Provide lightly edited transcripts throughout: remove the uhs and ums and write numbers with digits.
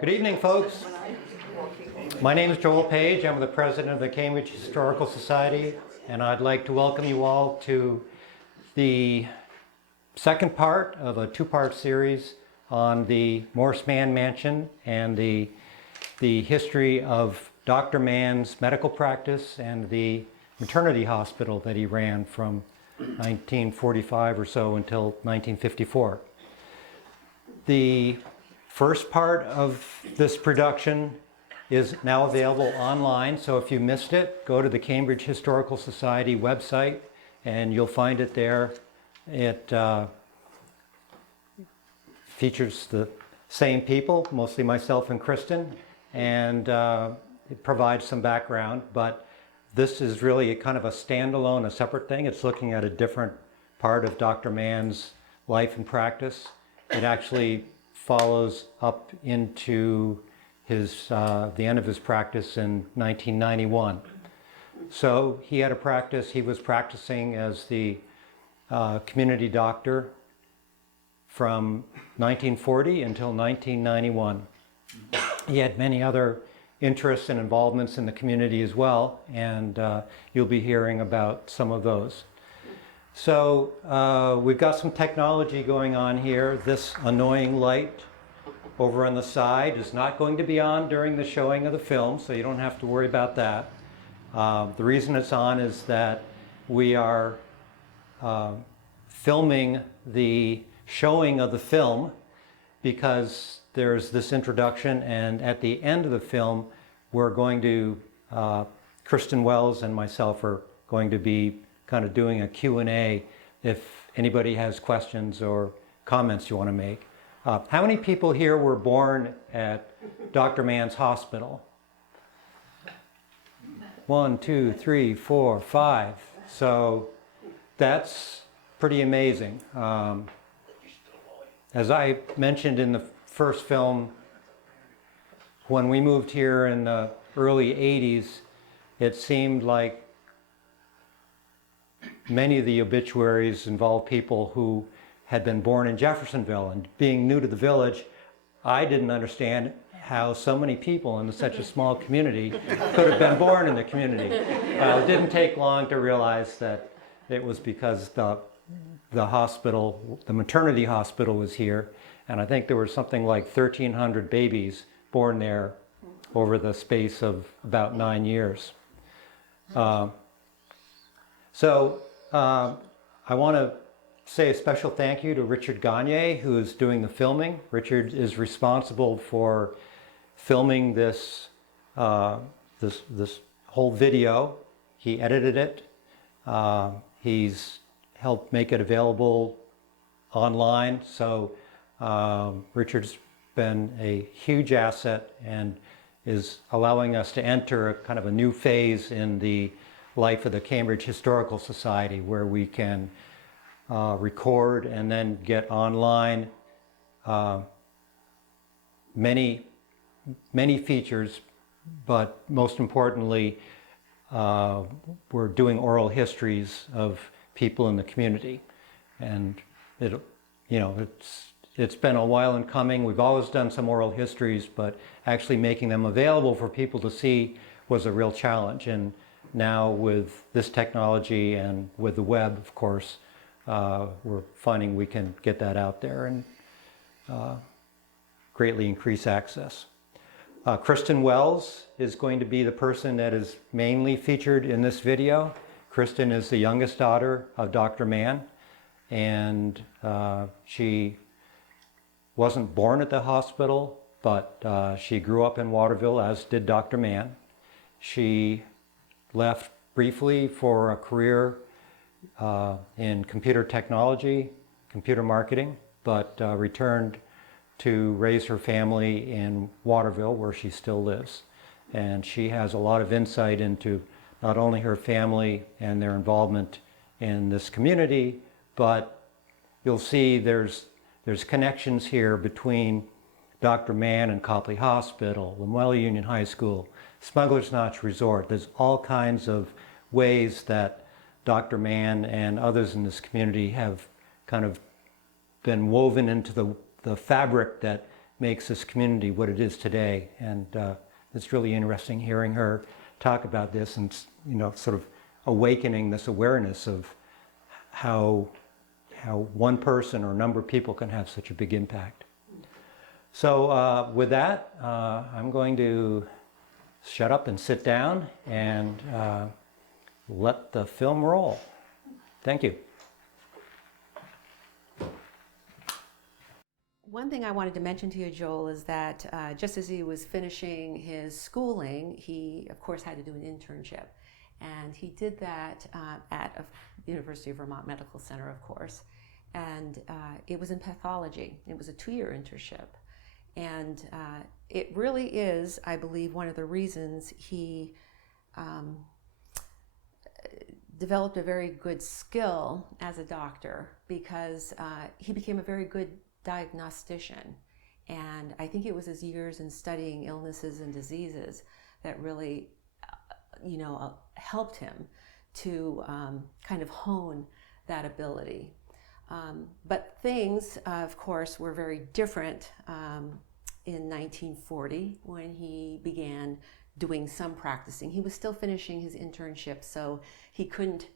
Good evening, folks. My name is Joel Page. I'm the president of the Cambridge Historical Society, and I'd like to welcome you all to the second part of a two-part series on the Mann mansion and the history of Dr. Mann's medical practice and the maternity hospital that he ran from 1945 or so until 1954. The first part of this production is now available online, so if you missed it, go to the Cambridge Historical Society website and you'll find it there. It features the same people, mostly myself and Kristen, and it provides some background, but this is really kind of a standalone, a separate thing. It's looking at a different part of Dr. Mann's life and practice. It actually follows up into his the end of his practice in 1991. So he had a practice. He was practicing as the community doctor from 1940 until 1991. He had many other interests and involvements in the community as well, and you'll be hearing about some of those. So we've got some technology going on here. This annoying light over on the side is not going to be on during the showing of the film, so you don't have to worry about that. The reason it's on is that we are filming the showing of the film because there's this introduction, and at the end of the film we're going to, Kristen Wells and myself are going to be kind of doing a Q&A if anybody has questions or comments you want to make. How many people here were born at Dr. Mann's hospital? 1, 2, 3, 4, 5. So that's pretty amazing. As I mentioned in the first film, when we moved here in the early 80s, it seemed like many of the obituaries involved people who had been born in Jeffersonville, and being new to the village, I didn't understand how so many people in such a small community could have been born in the community. It didn't take long to realize that it was because the hospital, the maternity hospital was here, and I think there were something like 1,300 babies born there over the space of about 9 years. I want to say a special thank you to Richard Gagne, who is doing the filming. Richard is responsible for filming this this whole video. He edited it. He's helped make it available online. So Richard's been a huge asset and is allowing us to enter a kind of a new phase in the life of the Cambridge Historical Society, where we can record and then get online many features, but most importantly, we're doing oral histories of people in the community, and it's been a while in coming. We've always done some oral histories, but actually making them available for people to see was a real challenge. And now with this technology and with the web, of course, we're finding we can get that out there and greatly increase access. Kristen Wells is going to be the person that is mainly featured in this video. Kristen is the youngest daughter of Dr. Mann, and she wasn't born at the hospital, but she grew up in Waterville, as did Dr. Mann. She left briefly for a career in computer technology, computer marketing, but returned to raise her family in Waterville, where she still lives. And she has a lot of insight into not only her family and their involvement in this community, but you'll see there's connections here between Dr. Mann and Copley Hospital, Lemuel Union High School, Smuggler's Notch Resort. There's all kinds of ways that Dr. Mann and others in this community have kind of been woven into the fabric that makes this community what it is today. And it's really interesting hearing her talk about this and, you know, sort of awakening this awareness of how one person or a number of people can have such a big impact. So with that, I'm going to shut up and sit down and let the film roll. Thank you. One thing I wanted to mention to you, Joel, is that just as he was finishing his schooling, he, of course, had to do an internship. And he did that at the University of Vermont Medical Center, of course. And it was in pathology. It was a 2-year internship. And it really is, I believe, one of the reasons he developed a very good skill as a doctor, because he became a very good diagnostician. And I think it was his years in studying illnesses and diseases that really, helped him to kind of hone that ability. But things, of course, were very different in 1940 when he began doing some practicing. He was still finishing his internship, so he couldn't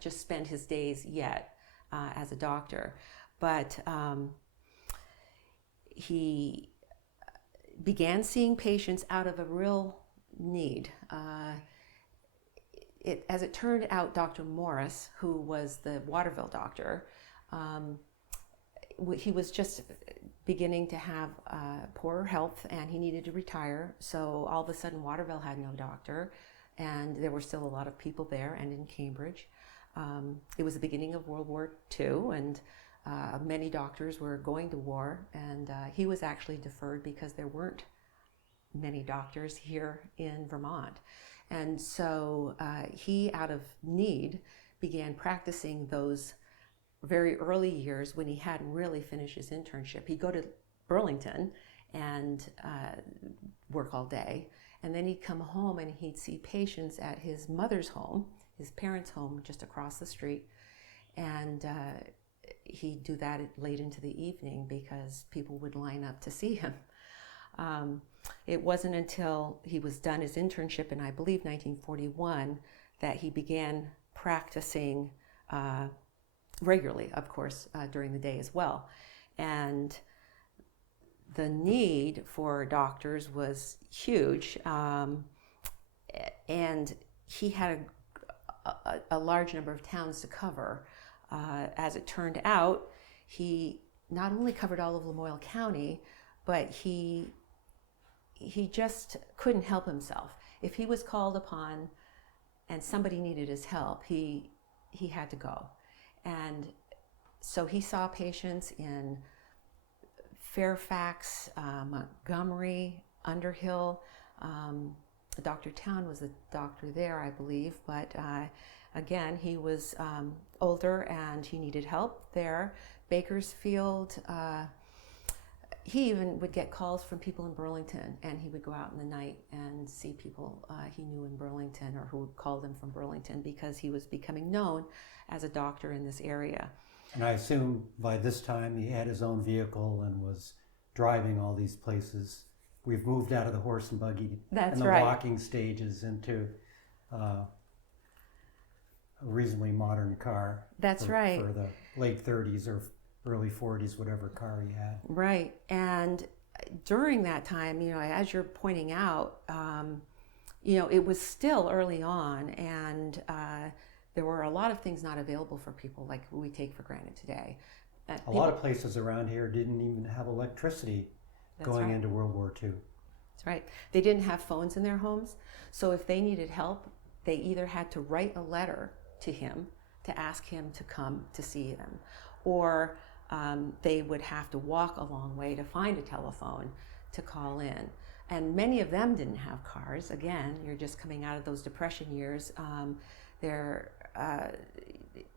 just spend his days yet as a doctor. But he began seeing patients out of a real need. As it turned out, Dr. Morris, who was the Waterville doctor, he was just beginning to have poor health and he needed to retire. So all of a sudden Waterville had no doctor, and there were still a lot of people there and in Cambridge. It was the beginning of World War II, and many doctors were going to war, and he was actually deferred because there weren't many doctors here in Vermont. And so he, out of need, began practicing those very early years when he hadn't really finished his internship. He'd go to Burlington and work all day, and then he'd come home and he'd see patients at his mother's home, his parents' home just across the street, and he'd do that late into the evening because people would line up to see him. It wasn't until he was done his internship in, I believe, 1941, that he began practicing regularly, of course, during the day as well. And the need for doctors was huge, and he had a large number of towns to cover. As it turned out, he not only covered all of Lamoille County, but he just couldn't help himself. If he was called upon and somebody needed his help, he had to go. And so he saw patients in Fairfax, Montgomery, Underhill. Dr. Town was a doctor there, I believe, but again, he was older and he needed help there. Bakersfield, he even would get calls from people in Burlington, and he would go out in the night and see people he knew in Burlington, or who would call them from Burlington, because he was becoming known as a doctor in this area. And I assume by this time he had his own vehicle and was driving all these places. We've moved out of the horse and buggy and the walking stages into a reasonably modern car. That's right. For the late 30s or early 40s, whatever car he had. Right. And during that time, as you're pointing out, it was still early on, and there were a lot of things not available for people like we take for granted today. A lot of places around here didn't even have electricity going into World War II. That's right. They didn't have phones in their homes, so if they needed help, they either had to write a letter to him to ask him to come to see them, or they would have to walk a long way to find a telephone to call in. And many of them didn't have cars. Again, you're just coming out of those Depression years.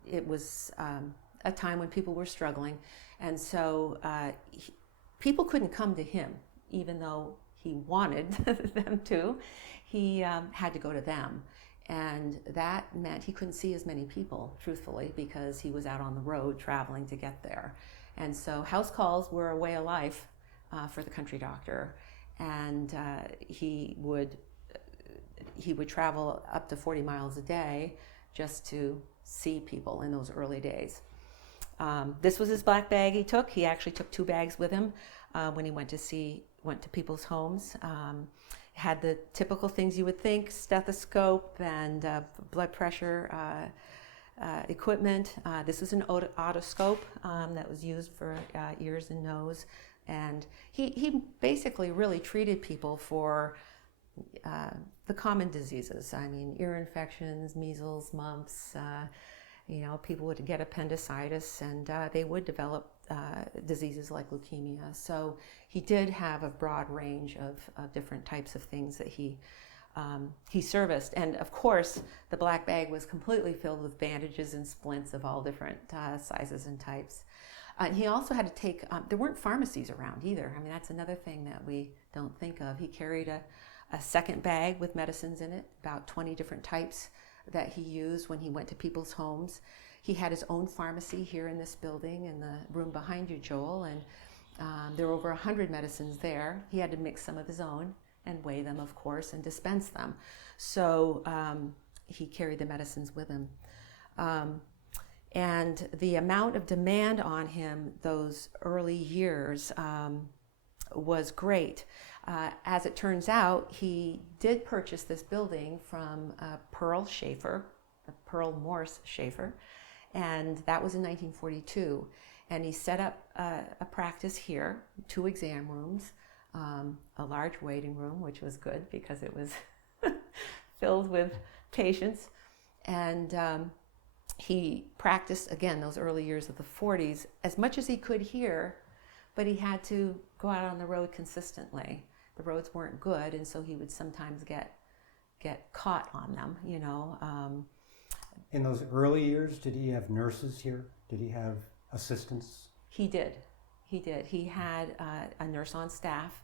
It was a time when people were struggling, and so people couldn't come to him, even though he wanted them to. He had to go to them, and that meant he couldn't see as many people, truthfully, because he was out on the road traveling to get there. And so house calls were a way of life for the country doctor, and he would travel up to 40 miles a day just to see people in those early days. This was his black bag he took. He actually took 2 bags with him when he went to people's homes. Had the typical things you would think: stethoscope and blood pressure equipment. This was an otoscope that was used for ears and nose. And he basically really treated people for the common diseases. I mean, ear infections, measles, mumps. People would get appendicitis, and they would develop diseases like leukemia. So he did have a broad range of different types of things that he serviced. And of course, the black bag was completely filled with bandages and splints of all different sizes and types. And he also had to take, there weren't pharmacies around either. I mean, that's another thing that we don't think of. He carried a second bag with medicines in it, about 20 different types that he used when he went to people's homes. He had his own pharmacy here in this building, in the room behind you, Joel, and there were over 100 medicines there. He had to mix some of his own and weigh them, of course, and dispense them. So he carried the medicines with him. And the amount of demand on him those early years was great. As it turns out, he did purchase this building from Pearl Morse Schaefer, and that was in 1942. And he set up a practice here, 2 exam rooms, a large waiting room, which was good because it was filled with patients. And he practiced, again, those early years of the 40s, as much as he could here, but he had to go out on the road consistently. The roads weren't good, and so he would sometimes get caught on them, In those early years, did he have nurses here? Did he have assistants? He did. He had a nurse on staff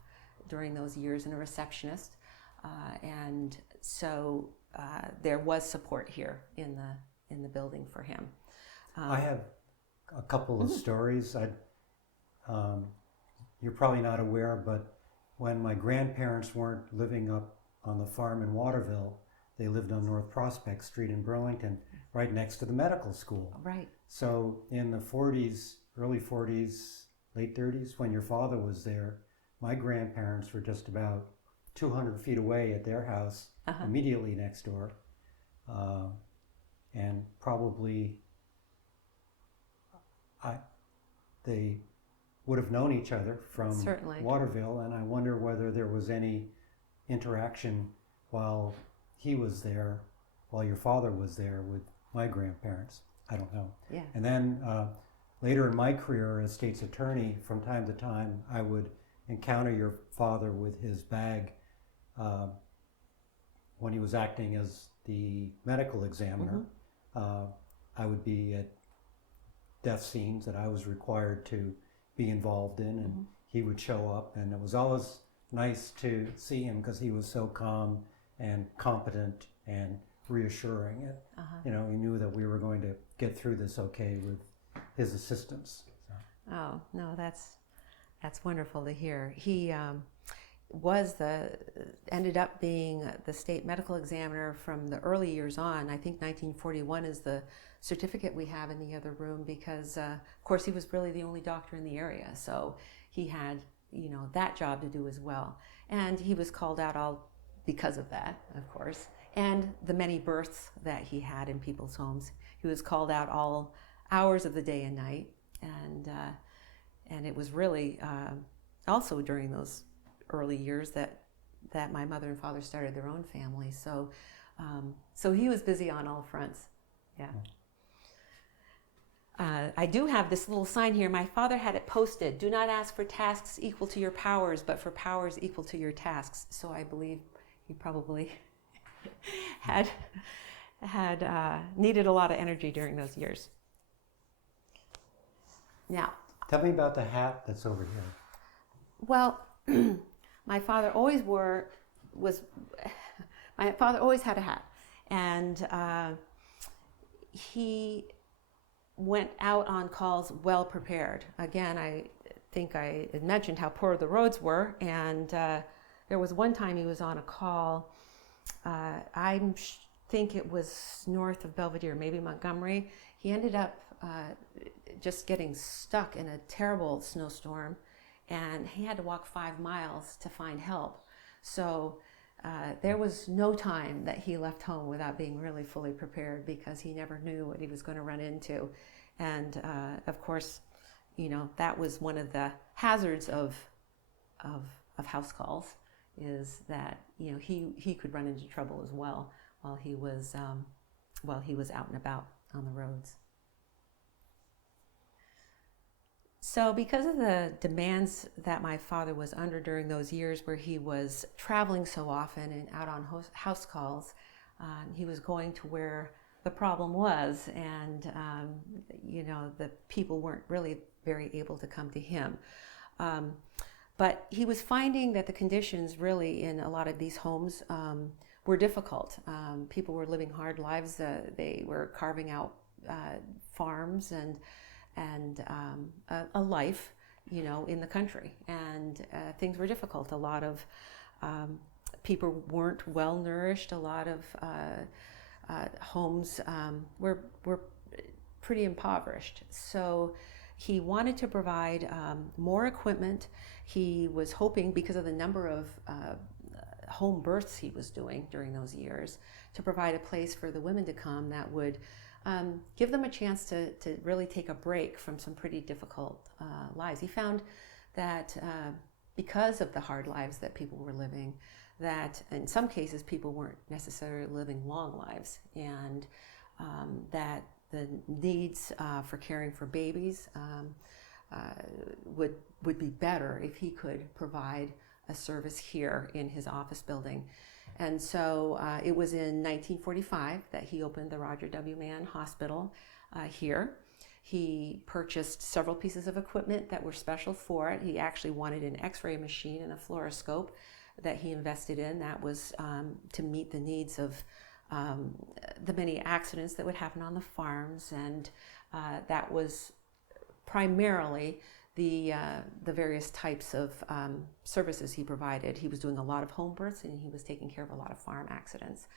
during those years and a receptionist, and so there was support here in the building for him. I have a couple of stories. You're probably not aware, but when my grandparents weren't living up on the farm in Waterville, they lived on North Prospect Street in Burlington, right next to the medical school. Right. So in the 40s, early 40s, late 30s, when your father was there, my grandparents were just about 200 feet away at their house, immediately next door. And probably they would have known each other from Certainly. Waterville, and I wonder whether there was any interaction while he was there, while your father was there with my grandparents. I don't know. Yeah. And then later in my career as state's attorney, from time to time, I would encounter your father with his bag when he was acting as the medical examiner. I would be at death scenes that I was required to be involved in, and he would show up, and it was always nice to see him because he was so calm and competent and reassuring. And he knew that we were going to get through this okay with his assistance. So. Oh no, that's wonderful to hear. He ended up being the state medical examiner from the early years on. I think 1941 is the certificate we have in the other room because, of course, he was really the only doctor in the area. So he had, that job to do as well. And he was called out all because of that, of course, and the many births that he had in people's homes. He was called out all hours of the day and night. And it was really also during those early years that my mother and father started their own family. So he was busy on all fronts. Yeah. I do have this little sign here. My father had it posted: "Do not ask for tasks equal to your powers, but for powers equal to your tasks." So I believe he probably had needed a lot of energy during those years. Now, tell me about the hat that's over here. Well, my father always had a hat, and he went out on calls well prepared. Again, think I had mentioned how poor the roads were, and there was one time he was on a call. Think it was north of Belvedere, maybe Montgomery. He ended up just getting stuck in a terrible snowstorm, and he had to walk 5 miles to find help. So there was no time that he left home without being really fully prepared, because he never knew what he was going to run into. And of course, that was one of the hazards of house calls, is that he could run into trouble as well while he was out and about on the roads. So because of the demands that my father was under during those years where he was traveling so often and out on house calls, he was going to where the problem was, and the people weren't really very able to come to him. But he was finding that the conditions really in a lot of these homes were difficult. People were living hard lives. They were carving out farms and a life, in the country, and things were difficult. A lot of people weren't well nourished. A lot of homes were pretty impoverished. So he wanted to provide more equipment. He was hoping, because of the number of home births he was doing during those years, to provide a place for the women to come that would give them a chance to really take a break from some pretty difficult lives. He found that because of the hard lives that people were living, that in some cases people weren't necessarily living long lives, and that the needs for caring for babies would be better if he could provide a service here in his office building. And so it was in 1945 that he opened the Roger W. Mann Hospital here. He purchased several pieces of equipment that were special for it. He actually wanted an X-ray machine and a fluoroscope that he invested in. That was to meet the needs of the many accidents that would happen on the farms, and that was primarily the various types of services he provided. He was doing a lot of home births, and he was taking care of a lot of farm accidents.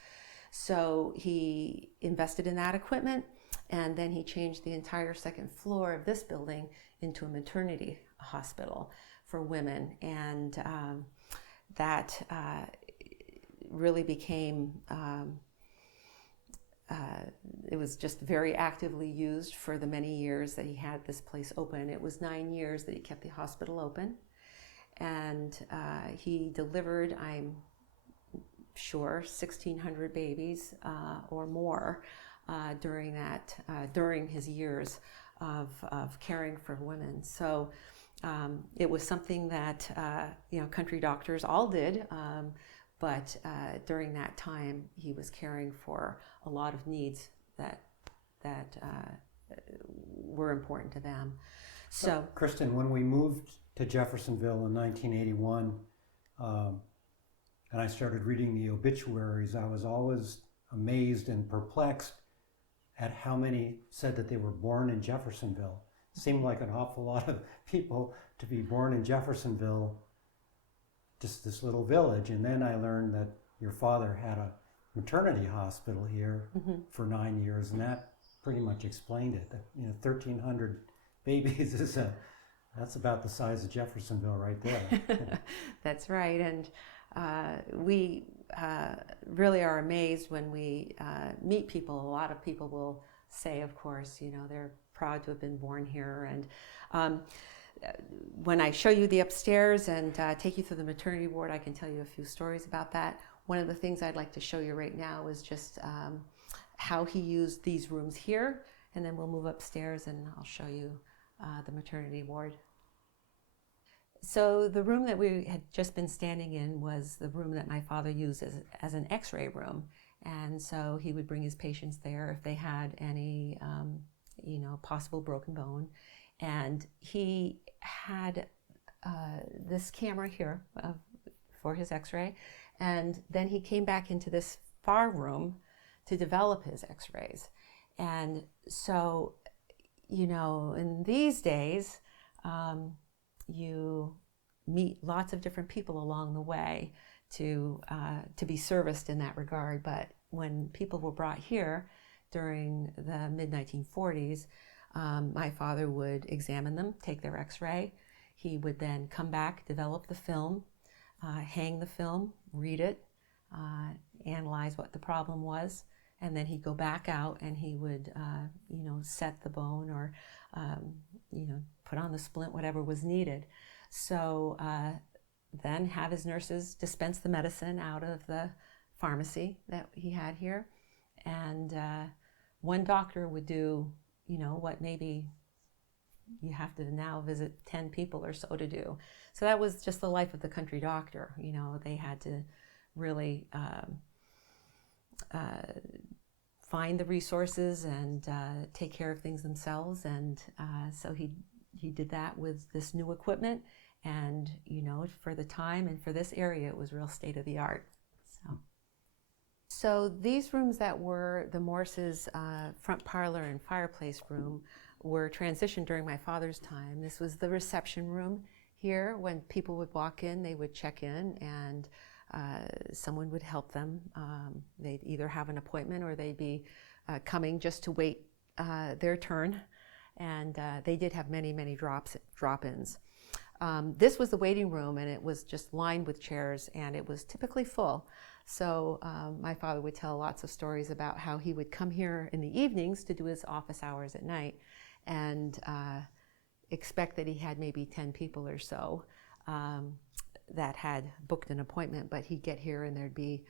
So he invested in that equipment, and then he changed the entire second floor of this building into a maternity hospital for women, and that really became it was just very actively used for the many years that he had this place open. It was 9 years that he kept the hospital open, and he delivered, I'm sure, 1,600 babies or more during his years of caring for women. So it was something that country doctors all did. But during that time, he was caring for a lot of needs that were important to them. So, Kristen, when we moved to Jeffersonville in 1981, and I started reading the obituaries, I was always amazed and perplexed at how many said that they were born in Jeffersonville. It seemed like an awful lot of people to be born in Jeffersonville, just this little village. And then I learned that your father had a maternity hospital here for 9 years, and that pretty much explained it. 1,300 babies that's about the size of Jeffersonville right there. That's right, and we really are amazed when we meet people. A lot of people will say, of course, they're proud to have been born here, and when I show you the upstairs and take you through the maternity ward, I can tell you a few stories about that. One of the things I'd like to show you right now is just how he used these rooms here, and then we'll move upstairs and I'll show you the maternity ward. So the room that we had just been standing in was the room that my father used as an X-ray room, and so he would bring his patients there if they had any possible broken bone. And he had this camera here for his X-ray, and then he came back into this far room to develop his X-rays. And so, in these days, you meet lots of different people along the way to be serviced in that regard. But when people were brought here during the mid-1940s, my father would examine them, take their x-ray. He would then come back, develop the film, hang the film, read it, analyze what the problem was, and then he'd go back out and he would, set the bone or, put on the splint, whatever was needed. So then have his nurses dispense the medicine out of the pharmacy that he had here. And one doctor would do, what maybe you have to now visit 10 people or so to do. So that was just the life of the country doctor. They had to really find the resources and take care of things themselves. And so he did that with this new equipment. And, for the time and for this area, it was real state of the art. So these rooms that were the Morse's front parlor and fireplace room were transitioned during my father's time. This was the reception room here. When people would walk in, they would check in and someone would help them. They'd either have an appointment or they'd be coming just to wait their turn. And they did have many, many drop-ins. This was the waiting room, and it was just lined with chairs, and it was typically full. So my father would tell lots of stories about how he would come here in the evenings to do his office hours at night and expect that he had maybe 10 people or so that had booked an appointment, but he'd get here and there'd be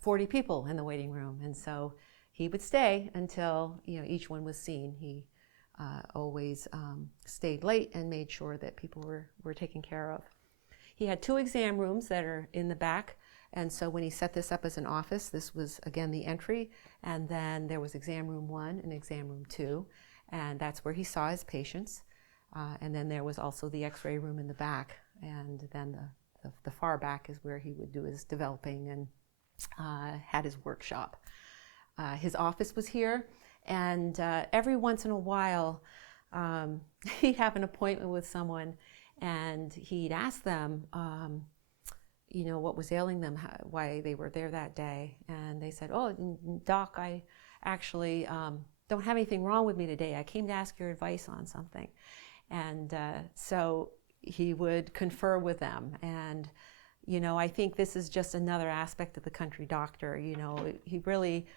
40 people in the waiting room. And so he would stay until each one was seen. He always stayed late and made sure that people were taken care of. He had 2 exam rooms that are in the back, and so when he set this up as an office, this was again the entry, and then there was exam room 1 and exam room 2, and that's where he saw his patients. And then there was also the x-ray room in the back, and then the far back is where he would do his developing and had his workshop. His office was here. And every once in a while, he'd have an appointment with someone, and he'd ask them, what was ailing them, why they were there that day. And they said, "Oh, Doc, I actually don't have anything wrong with me today. I came to ask your advice on something." And so he would confer with them. And, I think this is just another aspect of the country doctor. He really...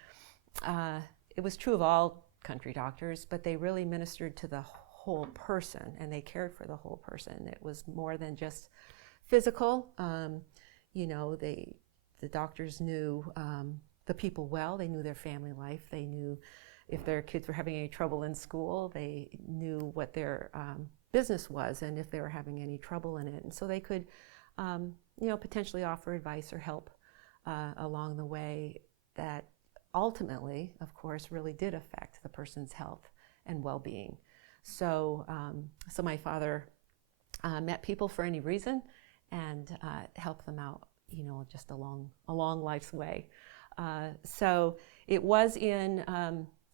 it was true of all country doctors, but they really ministered to the whole person, and they cared for the whole person. It was more than just physical. The doctors knew the people well. They knew their family life. They knew if their kids were having any trouble in school. They knew what their business was and if they were having any trouble in it. And so they could, potentially offer advice or help along the way that ultimately, of course, really did affect the person's health and well-being. So my father met people for any reason and helped them out, just along life's way. So it was in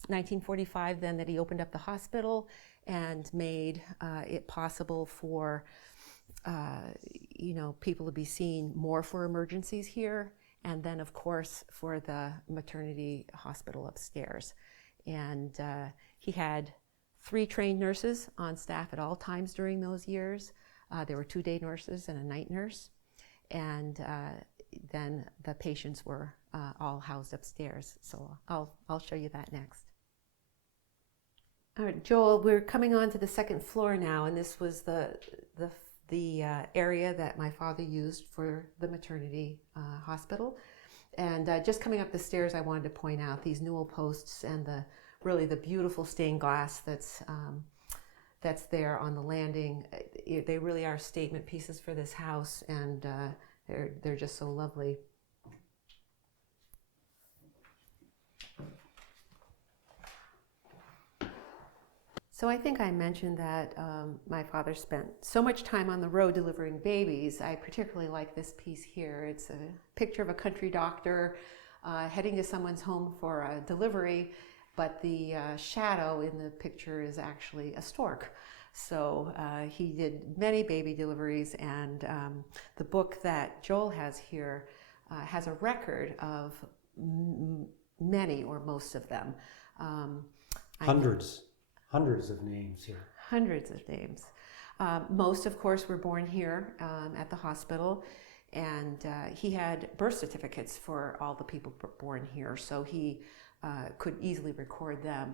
1945 then that he opened up the hospital and made it possible for, people to be seen more for emergencies here. And then, of course, for the maternity hospital upstairs. And he had 3 trained nurses on staff at all times during those years. There were 2 day nurses and a night nurse. And then the patients were all housed upstairs. So I'll show you that next. All right, Joel, we're coming on to the 2nd floor now, and this was the area that my father used for the maternity hospital. And just coming up the stairs, I wanted to point out these newel posts and the beautiful stained glass that's there on the landing. They really are statement pieces for this house, and they're just so lovely. So I think I mentioned that my father spent so much time on the road delivering babies. I particularly like this piece here. It's a picture of a country doctor heading to someone's home for a delivery, but the shadow in the picture is actually a stork. So he did many baby deliveries, and the book that Joel has here has a record of many or most of them. Hundreds of names here. Hundreds of names. Most, of course, were born here at the hospital, and he had birth certificates for all the people born here, so he could easily record them.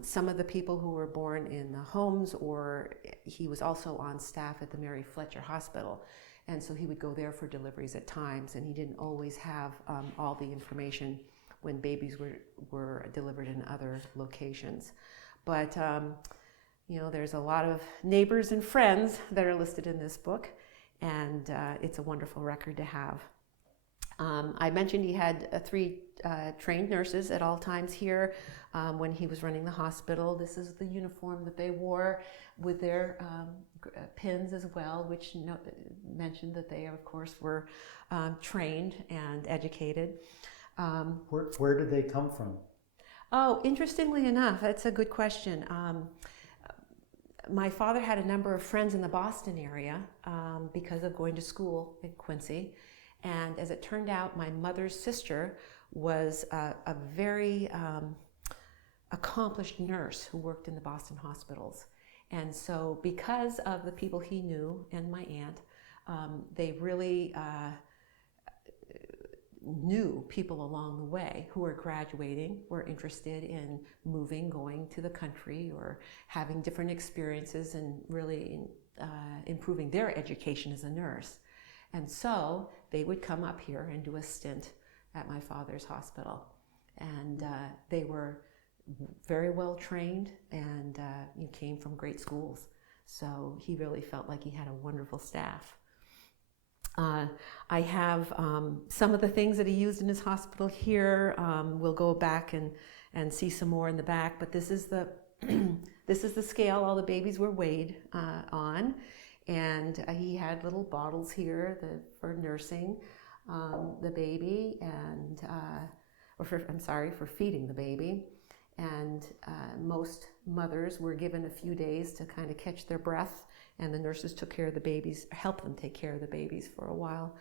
Some of the people who were born in the homes, or he was also on staff at the Mary Fletcher Hospital, and so he would go there for deliveries at times, and he didn't always have all the information when babies were delivered in other locations. But you know, there's a lot of neighbors and friends that are listed in this book, and it's a wonderful record to have. I mentioned he had 3 trained nurses at all times here when he was running the hospital. This is the uniform that they wore with their pins as well, which mentioned that they, of course, were trained and educated. Where did they come from? Oh, interestingly enough, that's a good question. My father had a number of friends in the Boston area because of going to school in Quincy. And as it turned out, my mother's sister was a very accomplished nurse who worked in the Boston hospitals. And so because of the people he knew and my aunt, they really knew people along the way who were graduating, were interested in moving, going to the country, or having different experiences and really improving their education as a nurse. And so they would come up here and do a stint at my father's hospital. And they were very well trained and came from great schools. So he really felt like he had a wonderful staff. I have some of the things that he used in his hospital here. We'll go back and see some more in the back, but this is the this is the scale all the babies were weighed on, and he had little bottles here for nursing the baby and for feeding the baby. And most mothers were given a few days to kind of catch their breath, and the nurses took care of the babies, helped them take care of the babies for a while.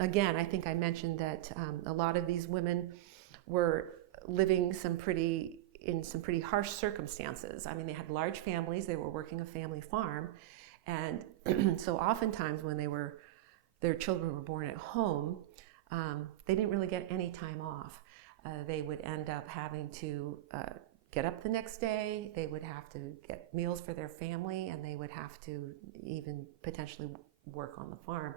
Again, I think I mentioned that a lot of these women were living in some pretty harsh circumstances. I mean, they had large families, they were working a family farm, and so oftentimes when their children were born at home, they didn't really get any time off. They would end up having to get up the next day, they would have to get meals for their family, and they would have to even potentially work on the farm.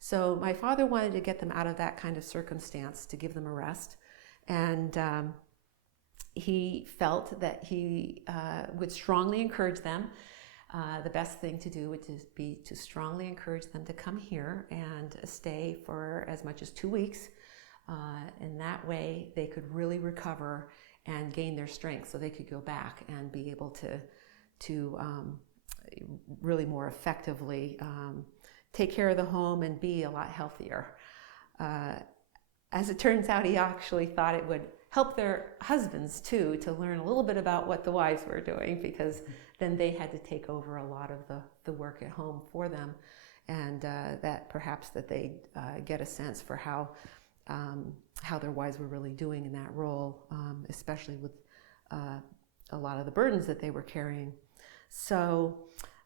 So my father wanted to get them out of that kind of circumstance, to give them a rest, and he felt that he would strongly encourage them. The best thing to do would be to strongly encourage them to come here and stay for as much as 2 weeks. And that way they could really recover and gain their strength, so they could go back and be able to really more effectively take care of the home and be a lot healthier. As it turns out, he actually thought it would help their husbands too, to learn a little bit about what the wives were doing, because then they had to take over a lot of the work at home for them, and that perhaps that they get a sense for how their wives were really doing in that role, especially with a lot of the burdens that they were carrying. So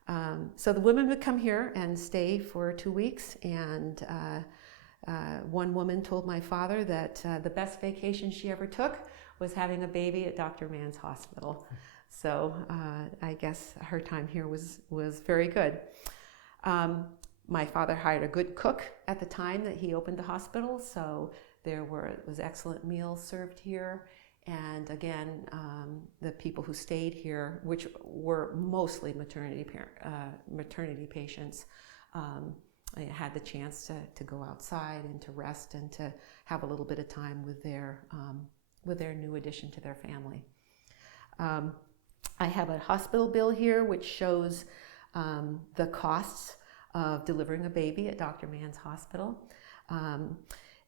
the women would come here and stay for 2 weeks, and one woman told my father that the best vacation she ever took was having a baby at Dr. Mann's hospital. So I guess her time here was very good. My father hired a good cook at the time that he opened the hospital, so there was excellent meals served here. And again, the people who stayed here, which were mostly maternity patients, had the chance to go outside and to rest and to have a little bit of time with their new addition to their family. I have a hospital bill here which shows the costs of delivering a baby at Dr. Mann's hospital.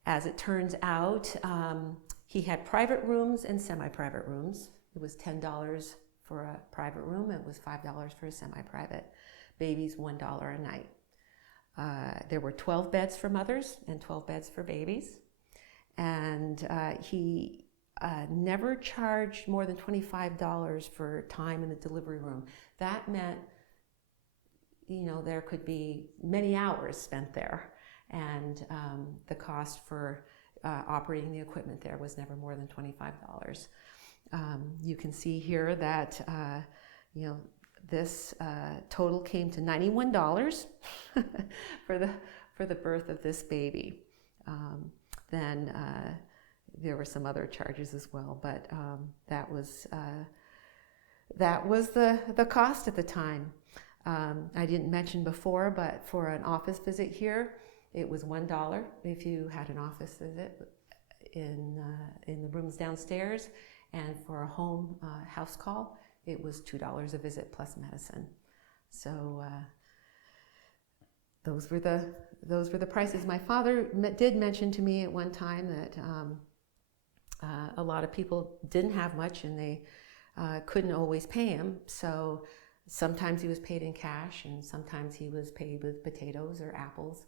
As it turns out, he had private rooms and semi-private rooms. It was $10 for a private room. It was $5 for a semi-private. Babies, $1 a night. There were 12 beds for mothers and 12 beds for babies. And he never charged more than $25 for time in the delivery room. That meant, you know, there could be many hours spent there. And the cost for operating the equipment there was never more than $25. You can see here that, you know, this total came to $91 for the birth of this baby. Then there were some other charges as well, but that was the cost at the time. I didn't mention before, but for an office visit here, it was $1 if you had an office visit in the rooms downstairs, and for a home house call, it was $2 a visit plus medicine. So those were the prices. My father did mention to me at one time that a lot of people didn't have much and they couldn't always pay him. So sometimes he was paid in cash, and sometimes he was paid with potatoes or apples.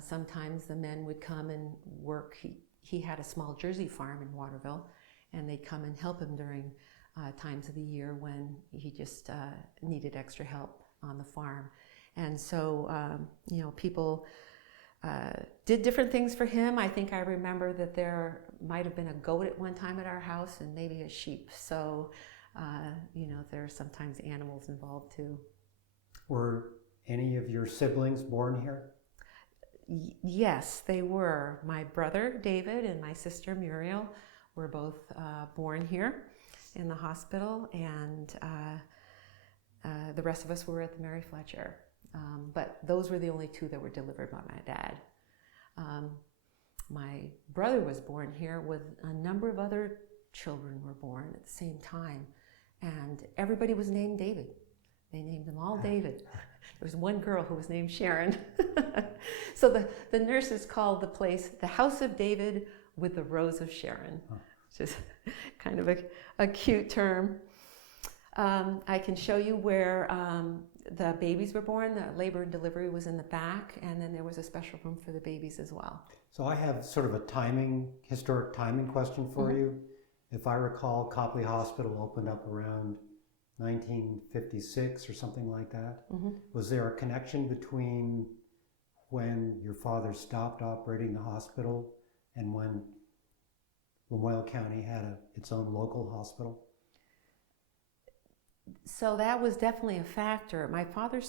Sometimes the men would come and work. He had a small Jersey farm in Waterville, and they'd come and help him during times of the year when he just needed extra help on the farm. And so, you know, people did different things for him. I think I remember that there might have been a goat at one time at our house and maybe a sheep. So, you know, there are sometimes animals involved too. Were any of your siblings born here? Yes, they were. My brother David and my sister Muriel were both born here in the hospital, and the rest of us were at the Mary Fletcher. But those were the only two that were delivered by my dad. My brother was born here with a number of other children were born at the same time, and everybody was named David. They named them all David. There was one girl who was named Sharon. So the nurses called the place the House of David with the Rose of Sharon, which is kind of a cute term. I can show you where the babies were born. The labor and delivery was in the back, and then there was a special room for the babies as well. So I have sort of a historic timing question for you. If I recall, Copley Hospital opened up around 1956 or something like that. Was there a connection between when your father stopped operating the hospital and when Lamoille County had its own local hospital? So that was definitely a factor. My father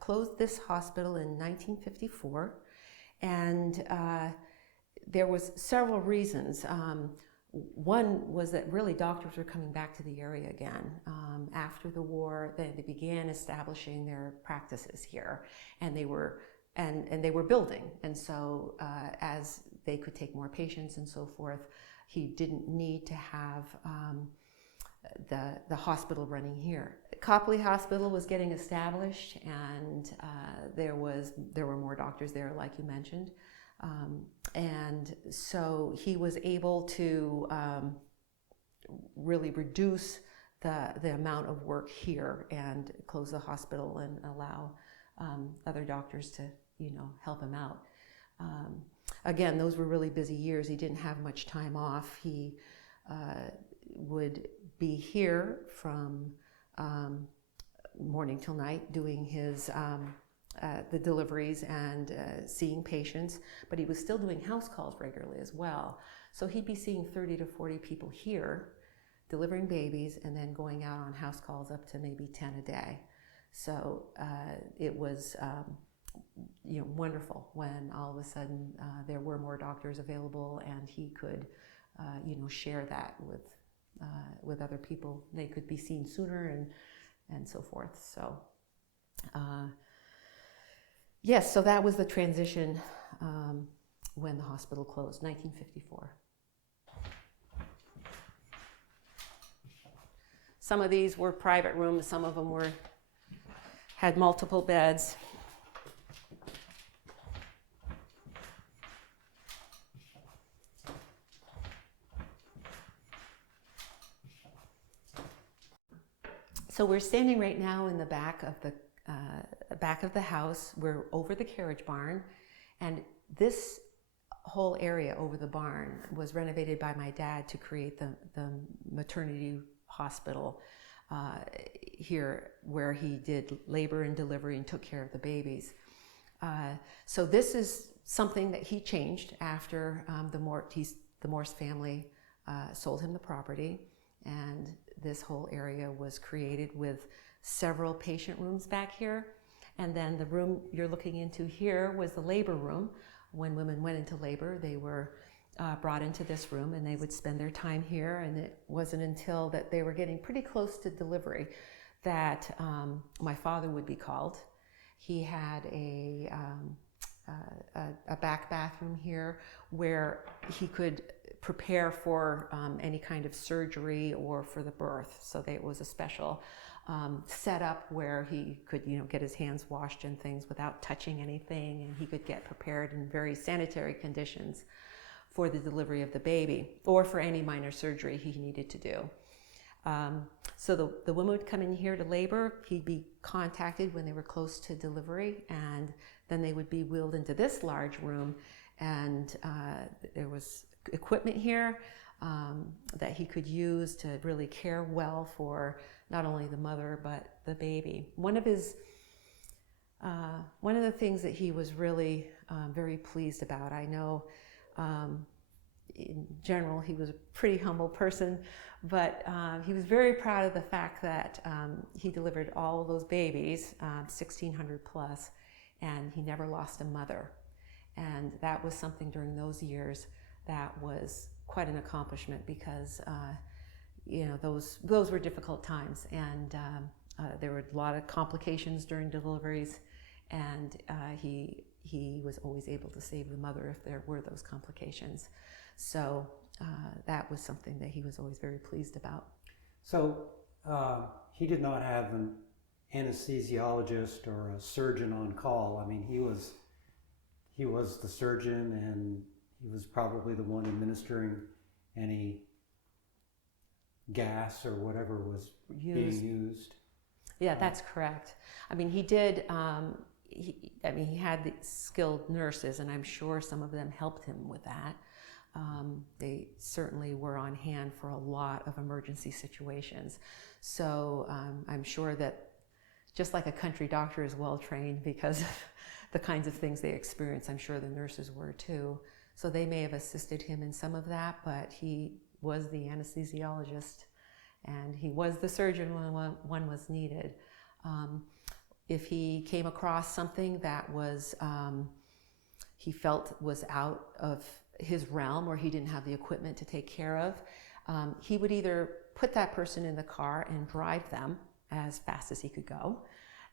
closed this hospital in 1954, and there was several reasons. One was that really doctors were coming back to the area again. After the war, they began establishing their practices here, and they were building. And so as they could take more patients and so forth, he didn't need to have the hospital running here. Copley Hospital was getting established, and there were more doctors there, like you mentioned. And so he was able to really reduce the amount of work here and close the hospital and allow other doctors to, you know, help him out. Again, those were really busy years. He didn't have much time off. He would be here from morning till night doing his the deliveries and seeing patients, but he was still doing house calls regularly as well. So he'd be seeing 30 to 40 people here, delivering babies, and then going out on house calls up to maybe 10 a day. So it was you know, wonderful when all of a sudden there were more doctors available, and he could you know, share that with other people. They could be seen sooner and so forth. So yes, so that was the transition when the hospital closed, 1954. Some of these were private rooms, some of them had multiple beds. So we're standing right now in the back of the house. We're over the carriage barn, and this whole area over the barn was renovated by my dad to create the maternity hospital here, where he did labor and delivery and took care of the babies. So this is something that he changed after the Morse family sold him the property, and this whole area was created with several patient rooms back here. And then the room you're looking into here was the labor room. When women went into labor, they were brought into this room, and they would spend their time here. And it wasn't until that they were getting pretty close to delivery that my father would be called. He had a back bathroom here where he could prepare for any kind of surgery or for the birth. So it was a special setup where he could, get his hands washed and things without touching anything, and he could get prepared in very sanitary conditions for the delivery of the baby or for any minor surgery he needed to do. So the woman would come in here to labor. He'd be contacted when they were close to delivery, and then they would be wheeled into this large room, and there was equipment here that he could use to really care well for not only the mother but the baby. One of the things that he was really very pleased about, I know in general he was a pretty humble person, but he was very proud of the fact that he delivered all of those babies, 1,600 plus, and he never lost a mother. And that was something during those years that was quite an accomplishment, because those were difficult times, and there were a lot of complications during deliveries, and he was always able to save the mother if there were those complications. So that was something that he was always very pleased about. So he did not have an anesthesiologist or a surgeon on call. I mean, he was the surgeon, and he was probably the one administering any gas or whatever was being used. Yeah, that's correct. I mean, he did. He had the skilled nurses, and I'm sure some of them helped him with that. They certainly were on hand for a lot of emergency situations. So I'm sure that just like a country doctor is well trained because of the kinds of things they experience, I'm sure the nurses were too. So they may have assisted him in some of that, but he was the anesthesiologist, and he was the surgeon when one was needed. If he came across something that was he felt was out of his realm, or he didn't have the equipment to take care of, he would either put that person in the car and drive them as fast as he could go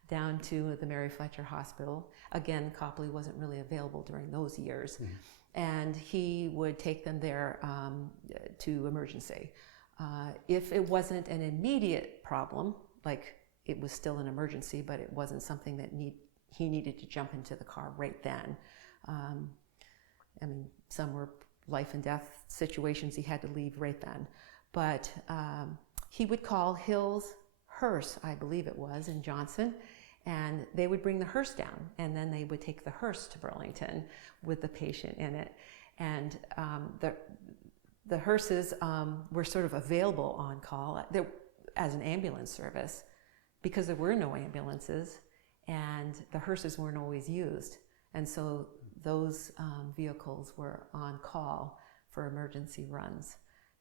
down to the Mary Fletcher Hospital. Again, Copley wasn't really available during those years. Mm-hmm. And he would take them there to emergency. If it wasn't an immediate problem, like it was still an emergency, but it wasn't something that he needed to jump into the car right then. I mean, some were life and death situations he had to leave right then. But he would call Hill's hearse, I believe it was, in Johnson, and they would bring the hearse down, and then they would take the hearse to Burlington with the patient in it. And the hearses were sort of available on call as an ambulance service, because there were no ambulances, and the hearses weren't always used. And so those vehicles were on call for emergency runs.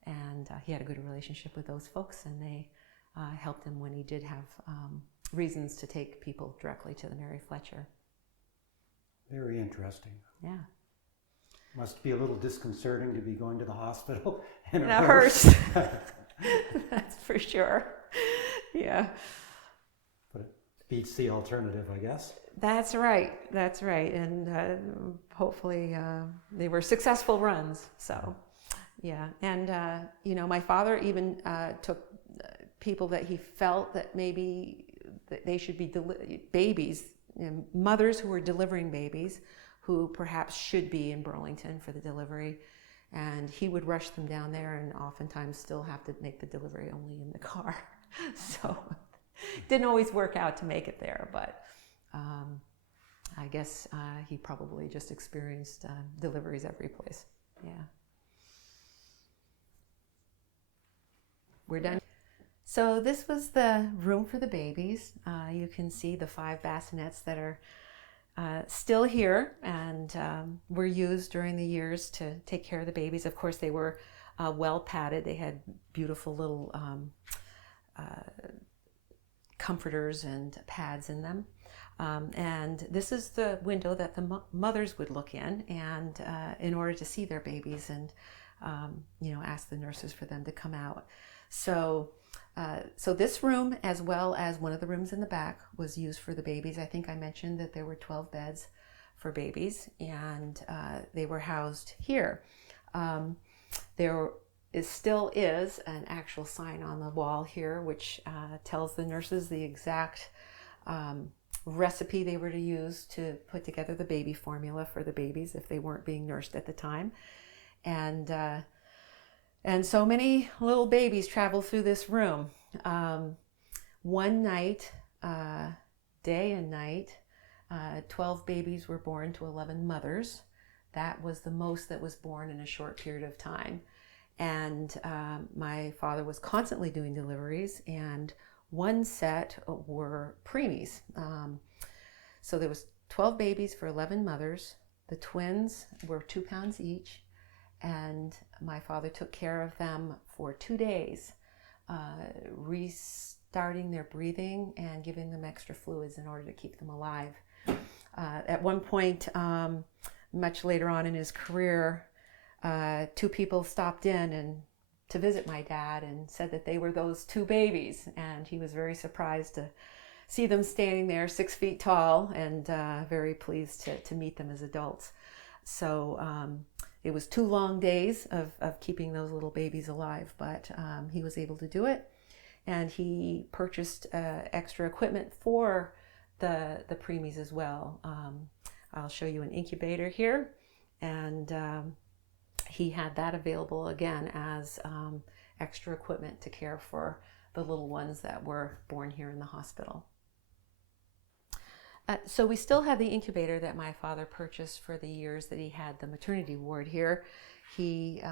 And he had a good relationship with those folks, and they helped him when he did have reasons to take people directly to the Mary Fletcher. Very interesting. Yeah. Must be a little disconcerting to be going to the hospital in a hearse. That's for sure. Yeah. But it beats the alternative, I guess. That's right. That's right. And hopefully they were successful runs. So, yeah. And, my father even took people that he felt that maybe that they should be babies, mothers who were delivering babies who perhaps should be in Burlington for the delivery. And he would rush them down there, and oftentimes still have to make the delivery only in the car. So Didn't always work out to make it there, but I guess he probably just experienced deliveries every place. Yeah. We're done. So this was the room for the babies. You can see the 5 bassinets that are still here and were used during the years to take care of the babies. Of course, they were well padded. They had beautiful little comforters and pads in them. And this is the window that the mothers would look in order to see their babies and ask the nurses for them to come out. So this room, as well as one of the rooms in the back, was used for the babies. I think I mentioned that there were 12 beds for babies, and they were housed here. Still is an actual sign on the wall here, which tells the nurses the exact recipe they were to use to put together the baby formula for the babies if they weren't being nursed at the time. And so many little babies travel through this room. One night, day and night, 12 babies were born to 11 mothers. That was the most that was born in a short period of time. And my father was constantly doing deliveries, and one set were preemies. So there was 12 babies for 11 mothers. The twins were 2 pounds each. And my father took care of them for 2 days, restarting their breathing and giving them extra fluids in order to keep them alive. At one point, much later on in his career, 2 people stopped in and to visit my dad and said that they were those 2 babies. And he was very surprised to see them standing there 6 feet tall and very pleased to meet them as adults. So it was 2 long days of keeping those little babies alive, but he was able to do it. And he purchased extra equipment for the preemies as well. I'll show you an incubator here. And he had that available again as extra equipment to care for the little ones that were born here in the hospital. So we still have the incubator that my father purchased for the years that he had the maternity ward here. He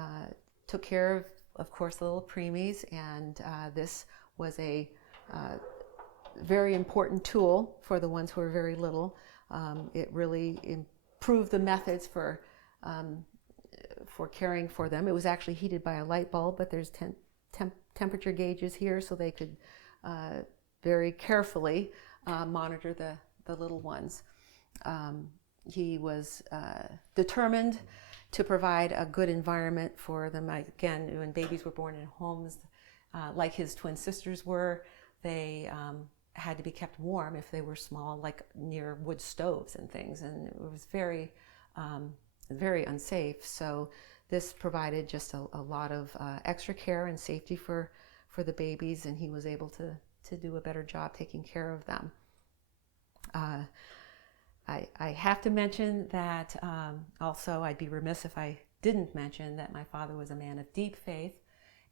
took care of course, the little preemies, and this was a very important tool for the ones who were very little. It really improved the methods for caring for them. It was actually heated by a light bulb, but there's temperature gauges here, so they could very carefully monitor the little ones. He was determined to provide a good environment for them. Again, when babies were born in homes like his twin sisters were, they had to be kept warm if they were small, like near wood stoves and things, and it was very unsafe. So this provided just a lot of extra care and safety for the babies, and he was able to do a better job taking care of them. I have to mention that also I'd be remiss if I didn't mention that my father was a man of deep faith,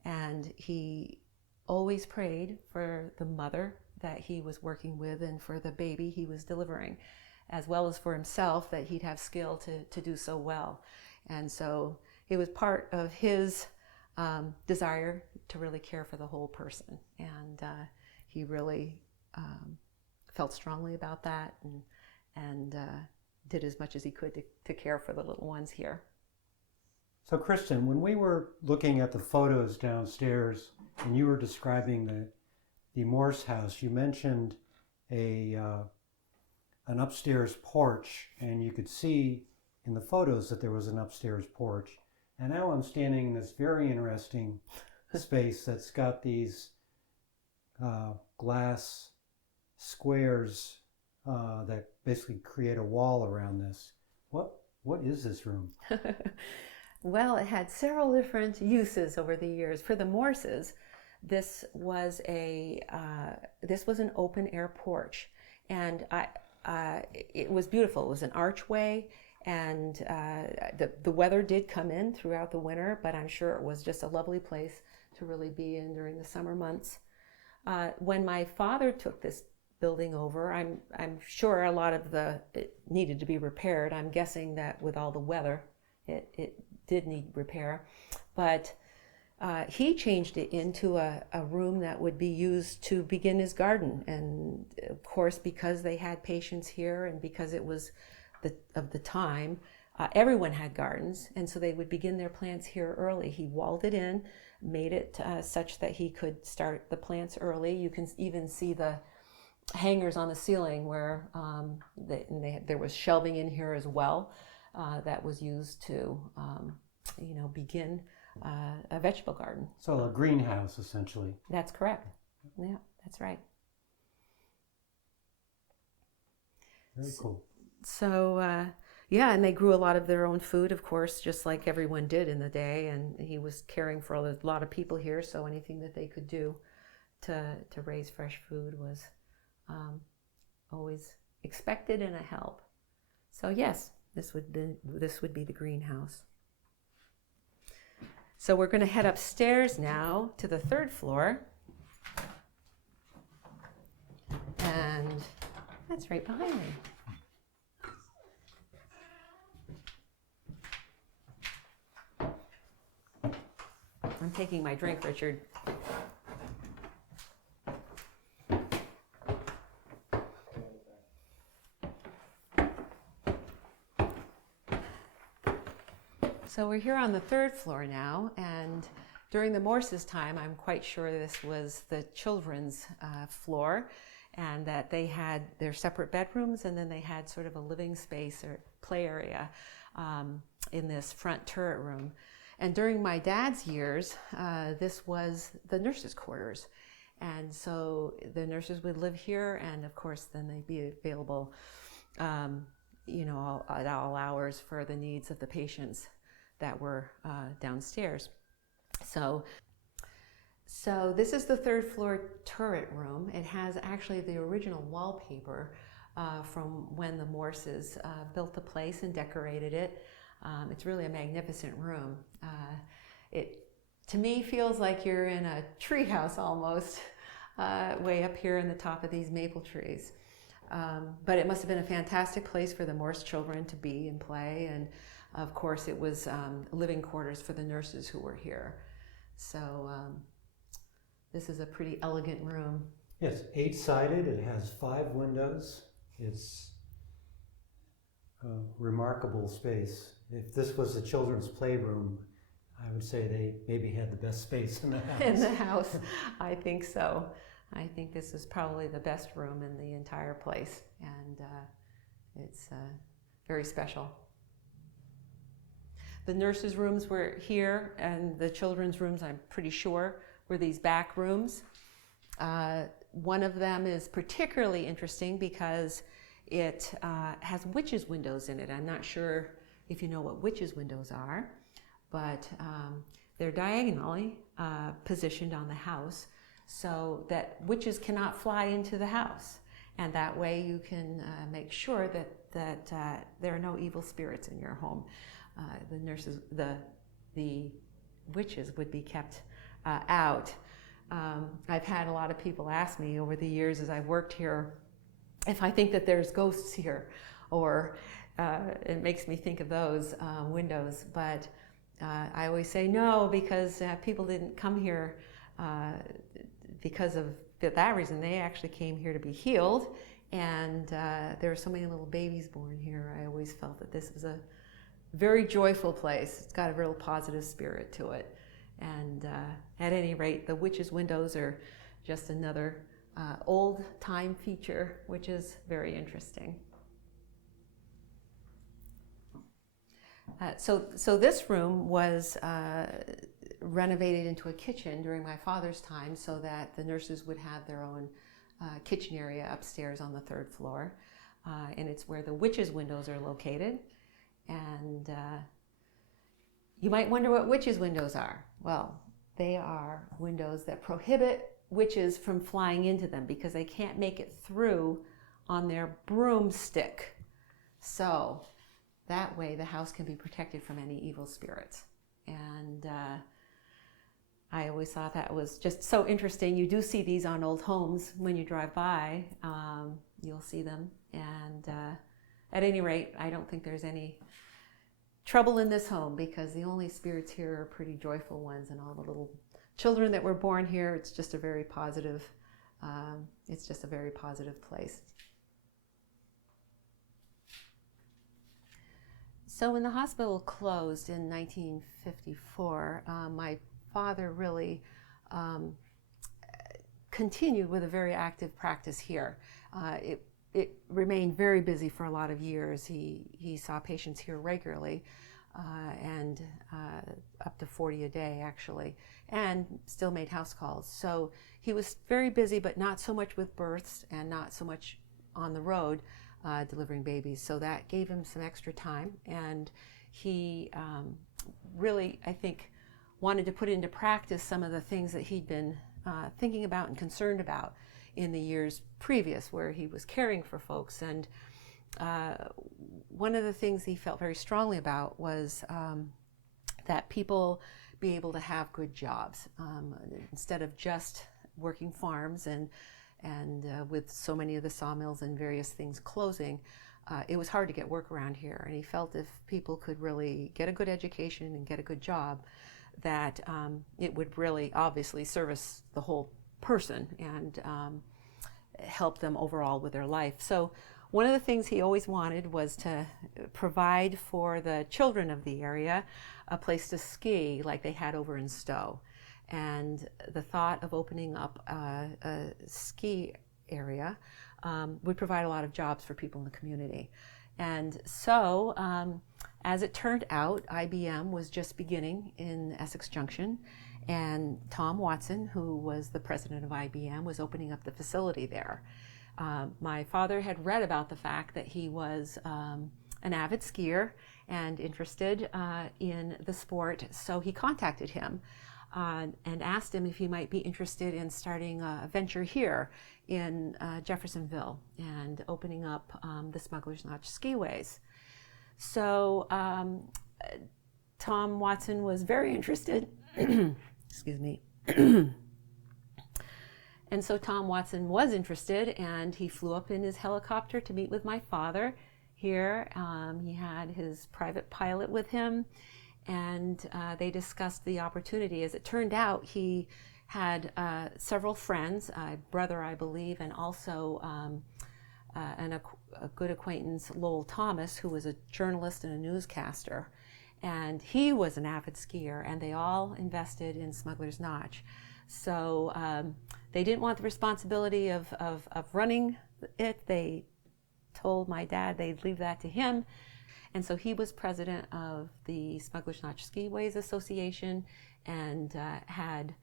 and he always prayed for the mother that he was working with and for the baby he was delivering, as well as for himself, that he'd have skill to do so well. And so it was part of his desire to really care for the whole person, and he really felt strongly about that and did as much as he could to care for the little ones here. So Kristen, when we were looking at the photos downstairs and you were describing the Morse house, you mentioned an upstairs porch, and you could see in the photos that there was an upstairs porch. And now I'm standing in this very interesting space that's got these glass squares that basically create a wall around this. What is this room? Well, it had several different uses over the years. For the Morses, this was an open air porch, and it was beautiful. It was an archway, and the weather did come in throughout the winter, but I'm sure it was just a lovely place to really be in during the summer months. When my father took this building over, I'm sure a lot of it needed to be repaired. I'm guessing that with all the weather, it did need repair, but he changed it into a room that would be used to begin his garden. And of course, because they had patients here and because it was of the time, everyone had gardens, and so they would begin their plants here early. He walled it in, made it such that he could start the plants early. You can even see the hangers on the ceiling where there was shelving in here as well that was used to begin a vegetable garden. So a greenhouse, essentially. That's correct. Yeah, that's right. Very cool. So, yeah, and they grew a lot of their own food, of course, just like everyone did in the day. And he was caring for a lot of people here, so anything that they could do to raise fresh food was always expected and a help. So yes, this would be the greenhouse. So we're going to head upstairs now to the 3rd floor, and that's right behind me. I'm taking my drink, Richard. So we're here on the 3rd floor now, and during the Morse's time, I'm quite sure this was the children's floor, and that they had their separate bedrooms, and then they had sort of a living space or play area in this front turret room. And during my dad's years, this was the nurses' quarters. And so the nurses would live here, and of course, then they'd be available, at all hours for the needs of the patients that were downstairs. So this is the 3rd floor turret room. It has actually the original wallpaper from when the Morses built the place and decorated it. It's really a magnificent room. It, to me, feels like you're in a treehouse almost, way up here in the top of these maple trees. But it must have been a fantastic place for the Morse children to be and play. And of course, it was living quarters for the nurses who were here. So this is a pretty elegant room. Yes, 8-sided. It has 5 windows. It's a remarkable space. If this was a children's playroom, I would say they maybe had the best space in the house. In the house, I think so. I think this is probably the best room in the entire place, and it's very special. The nurses' rooms were here, and the children's rooms, I'm pretty sure, were these back rooms. One of them is particularly interesting because it has witches' windows in it. I'm not sure if you know what witches' windows are, but they're diagonally positioned on the house so that witches cannot fly into the house. And that way you can make sure that there are no evil spirits in your home. The witches would be kept out. I've had a lot of people ask me over the years as I've worked here if I think that there's ghosts here, or it makes me think of those windows. But I always say no, because people didn't come here because of that reason. They actually came here to be healed, and there are so many little babies born here. I always felt that this was a very joyful place. It's got a real positive spirit to it. And at any rate, the witches' windows are just another old time feature, which is very interesting. So this room was renovated into a kitchen during my father's time so that the nurses would have their own kitchen area upstairs on the 3rd floor. And it's where the witches' windows are located. And you might wonder what witches' windows are. Well, they are windows that prohibit witches from flying into them because they can't make it through on their broomstick. So that way the house can be protected from any evil spirits. And I always thought that was just so interesting. You do see these on old homes when you drive by. You'll see them. And at any rate, I don't think there's any trouble in this home because the only spirits here are pretty joyful ones, and all the little children that were born here, it's just a very positive place. So when the hospital closed in 1954, my father really continued with a very active practice here. It remained very busy for a lot of years. He saw patients here regularly, and up to 40 a day actually, and still made house calls. So he was very busy, but not so much with births and not so much on the road delivering babies. So that gave him some extra time, and he really, I think, wanted to put into practice some of the things that he'd been thinking about and concerned about in the years previous, where he was caring for folks. And one of the things he felt very strongly about was that people be able to have good jobs instead of just working farms and with so many of the sawmills and various things closing. It was hard to get work around here, and he felt if people could really get a good education and get a good job, that it would really obviously service the whole person and help them overall with their life. So one of the things he always wanted was to provide for the children of the area a place to ski like they had over in Stowe. And the thought of opening up a ski area would provide a lot of jobs for people in the community. And so, as it turned out, IBM was just beginning in Essex Junction, and Tom Watson, who was the president of IBM, was opening up the facility there. My father had read about the fact that he was an avid skier and interested in the sport, so he contacted him and asked him if he might be interested in starting a venture here in Jeffersonville and opening up the Smuggler's Notch skiways. So Tom Watson was very interested. Excuse me. And so Tom Watson was interested, and he flew up in his helicopter to meet with my father here. He had his private pilot with him, and they discussed the opportunity. As it turned out, he had several friends, a brother, I believe, and also a good acquaintance, Lowell Thomas, who was a journalist and a newscaster. And he was an avid skier, and they all invested in Smuggler's Notch. So they didn't want the responsibility of running it. They told my dad they'd leave that to him. And so he was president of the Smuggler's Notch Skiways Association, and had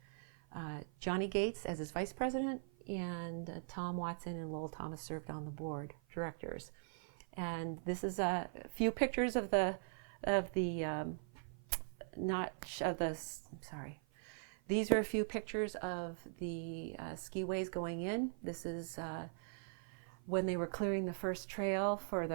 Johnny Gates as his vice president, and Tom Watson and Lowell Thomas served on the board directors. And this is a few pictures of the these are a few pictures of the skiways going in. This is when they were clearing the first trail for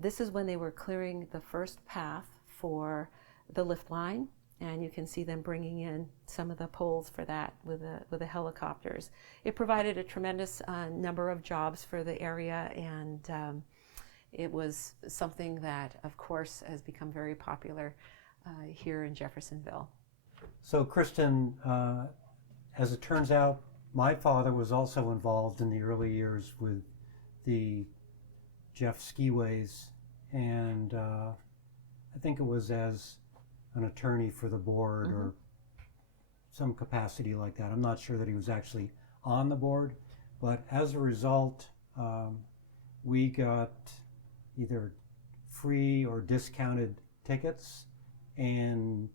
this is when they were clearing the first path for the lift line, and you can see them bringing in some of the poles for that with the helicopters. It provided a tremendous number of jobs for the area, and it was something that, of course, has become very popular here in Jeffersonville. So, Kristen, as it turns out, my father was also involved in the early years with the Jeff Skiways, and I think it was as an attorney for the board or some capacity like that. I'm not sure that he was actually on the board, but as a result, we got either free or discounted tickets, and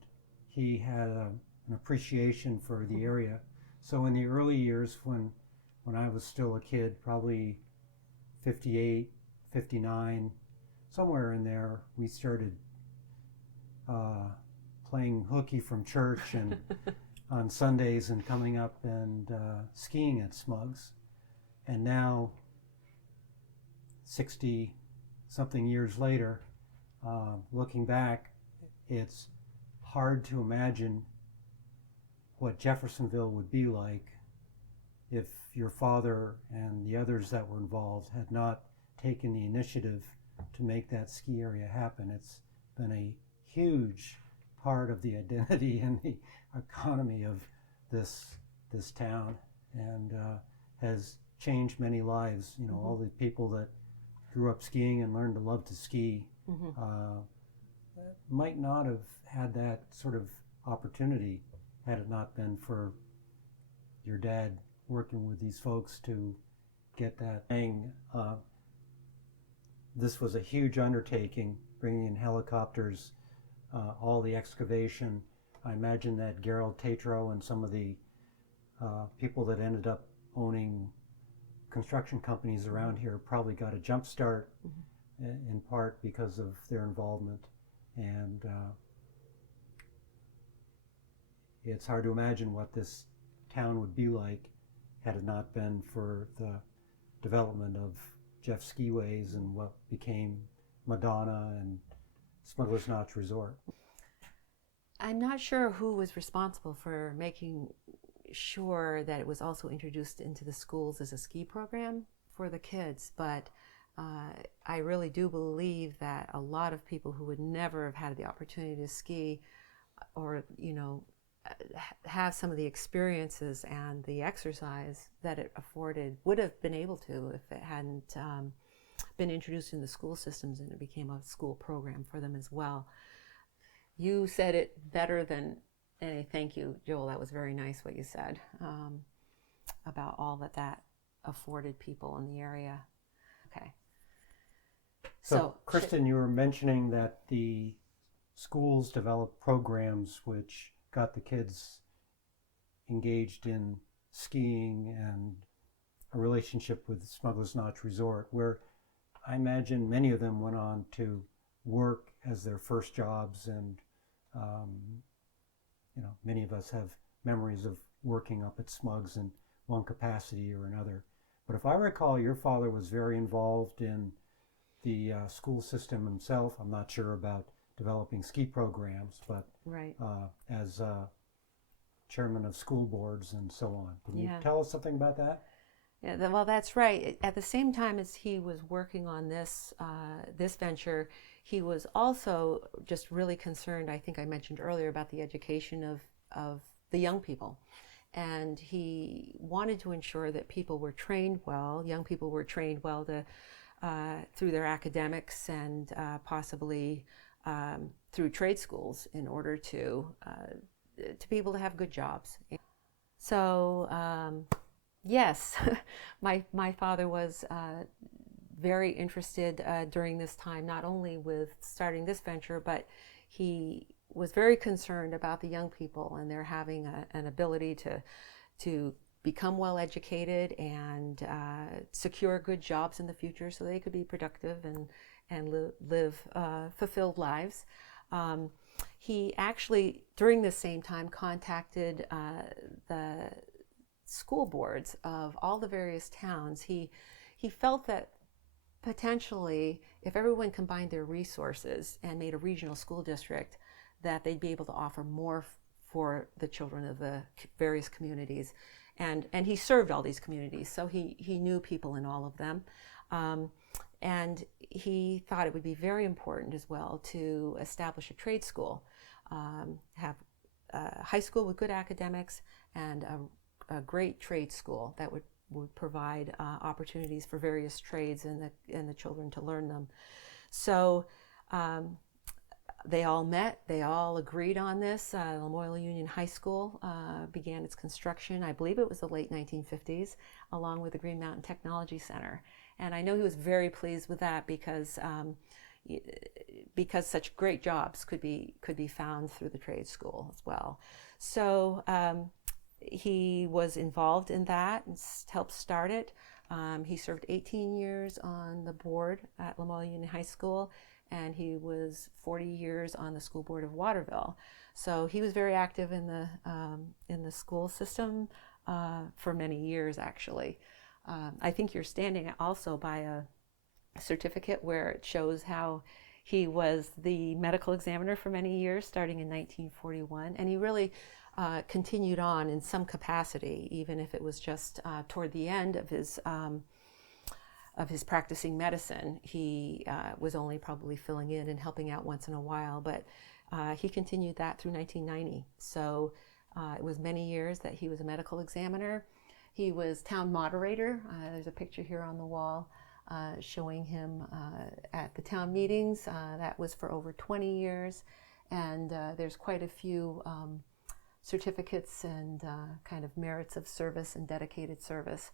he had an appreciation for the area. So in the early years when I was still a kid, probably 58, 59, somewhere in there, we started playing hooky from church and on Sundays and coming up and skiing at Smugs. And now, 60 something years later, looking back, it's hard to imagine what Jeffersonville would be like if your father and the others that were involved had not taken the initiative to make that ski area happen. It's been a huge part of the identity and the economy of this town, and has changed many lives. You know, all the people that grew up skiing and learned to love to ski might not have had that sort of opportunity had it not been for your dad working with these folks to get that thing. This was a huge undertaking, bringing in helicopters, all the excavation. I imagine that Gerald Tatro and some of the people that ended up owning construction companies around here probably got a jump start in part because of their involvement. And it's hard to imagine what this town would be like had it not been for the development of Jeff Skiways and what became Madonna and Smuggler's Notch Resort. I'm not sure who was responsible for making sure that it was also introduced into the schools as a ski program for the kids, but I really do believe that a lot of people who would never have had the opportunity to ski or, you know, have some of the experiences and the exercise that it afforded would have been able to if it hadn't been introduced in the school systems and it became a school program for them as well. You said it better than any. Thank you, Joel. That was very nice what you said about all that afforded people in the area. Okay. So Kristen, you were mentioning that the schools developed programs which got the kids engaged in skiing and a relationship with Smuggler's Notch Resort, where I imagine many of them went on to work as their first jobs, and you know, many of us have memories of working up at Smugs in one capacity or another. But if I recall, your father was very involved in the school system himself. I'm not sure about developing ski programs, but right. As chairman of school boards and so on. Can you Yeah. tell us something about that? Yeah, well, that's right. At the same time as he was working on this this venture, he was also just really concerned, I think I mentioned earlier, about the education of the young people. And he wanted to ensure that people were trained well, young people were trained well to, through their academics and possibly through trade schools in order to be able to have good jobs. So, yes, my father was very interested during this time, not only with starting this venture, but he was very concerned about the young people and their having an ability to become well educated and secure good jobs in the future so they could be productive and live fulfilled lives. He actually, during this same time, contacted the school boards of all the various towns. He felt that potentially, if everyone combined their resources and made a regional school district, that they'd be able to offer more for the children of the various communities. And he served all these communities, so he knew people in all of them. And he thought it would be very important as well to establish a trade school, have a high school with good academics and a great trade school that would provide opportunities for various trades and the children to learn them. So they all met, they all agreed on this. Lamoille Union High School began its construction, I believe it was the late 1950s, along with the Green Mountain Technology Center. And I know he was very pleased with that because such great jobs could be found through the trade school as well. So he was involved in that and helped start it. He served 18 years on the board at Lamoille Union High School, and he was 40 years on the school board of Waterville. So he was very active in the school system for many years, actually. I think you're standing also by a certificate where it shows how he was the medical examiner for many years, starting in 1941, and he really continued on in some capacity, even if it was just toward the end of his practicing medicine. He was only probably filling in and helping out once in a while, but he continued that through 1990. So it was many years that he was a medical examiner. He was town moderator. There's a picture here on the wall showing him at the town meetings. That was for over 20 years. And there's quite a few certificates and kind of merits of service and dedicated service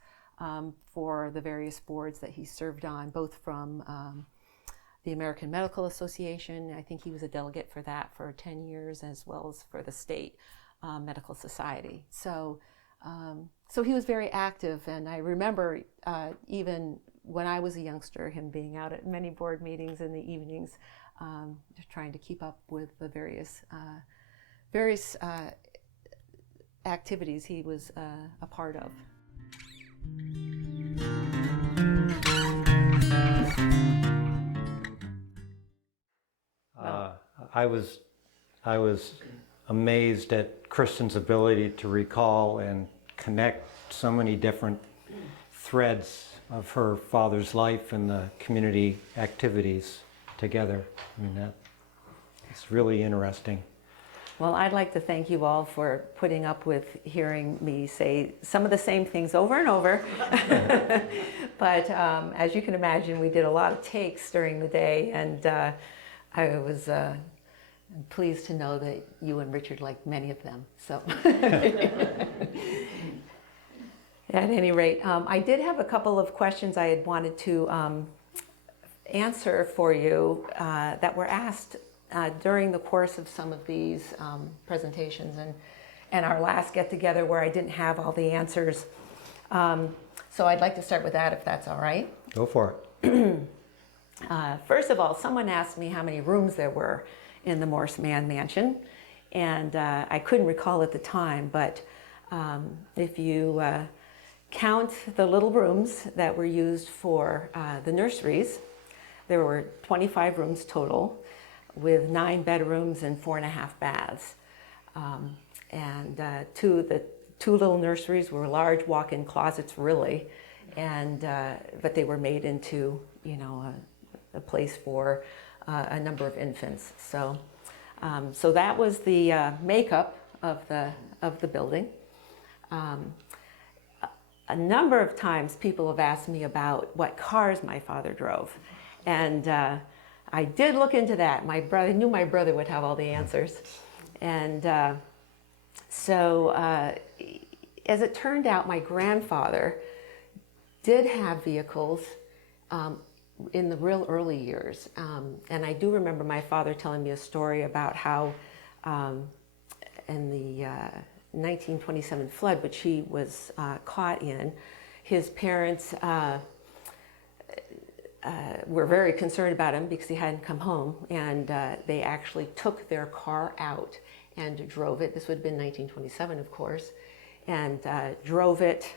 for the various boards that he served on, both from the American Medical Association. I think he was a delegate for that for 10 years, as well as for the state medical society. So he was very active, and I remember even when I was a youngster, him being out at many board meetings in the evenings, just trying to keep up with the various activities he was a part of. I was amazed at Kristen's ability to recall and connect so many different threads of her father's life and the community activities together. I mean, it's really interesting. Well, I'd like to thank you all for putting up with hearing me say some of the same things over and over. But as you can imagine, we did a lot of takes during the day, and I was pleased to know that you and Richard liked many of them. So, at any rate, I did have a couple of questions I had wanted to answer for you that were asked during the course of some of these presentations and our last get-together where I didn't have all the answers. So I'd like to start with that, if that's all right. Go for it. First of all, someone asked me how many rooms there were in the Mann mansion, and I couldn't recall at the time, but if you count the little rooms that were used for the nurseries, there were 25 rooms total, with 9 bedrooms and 4.5 baths. The two little nurseries were large walk-in closets, really, and but they were made into, a place for a number of infants. So that was the makeup of the building. A number of times people have asked me about what cars my father drove, and I did look into that. I knew my brother would have all the answers. And as it turned out, my grandfather did have vehicles in the real early years. And I do remember my father telling me a story about how in the 1927 flood, which he was caught in, his parents were very concerned about him because he hadn't come home, and they actually took their car out and drove it. This would have been 1927, of course, and drove it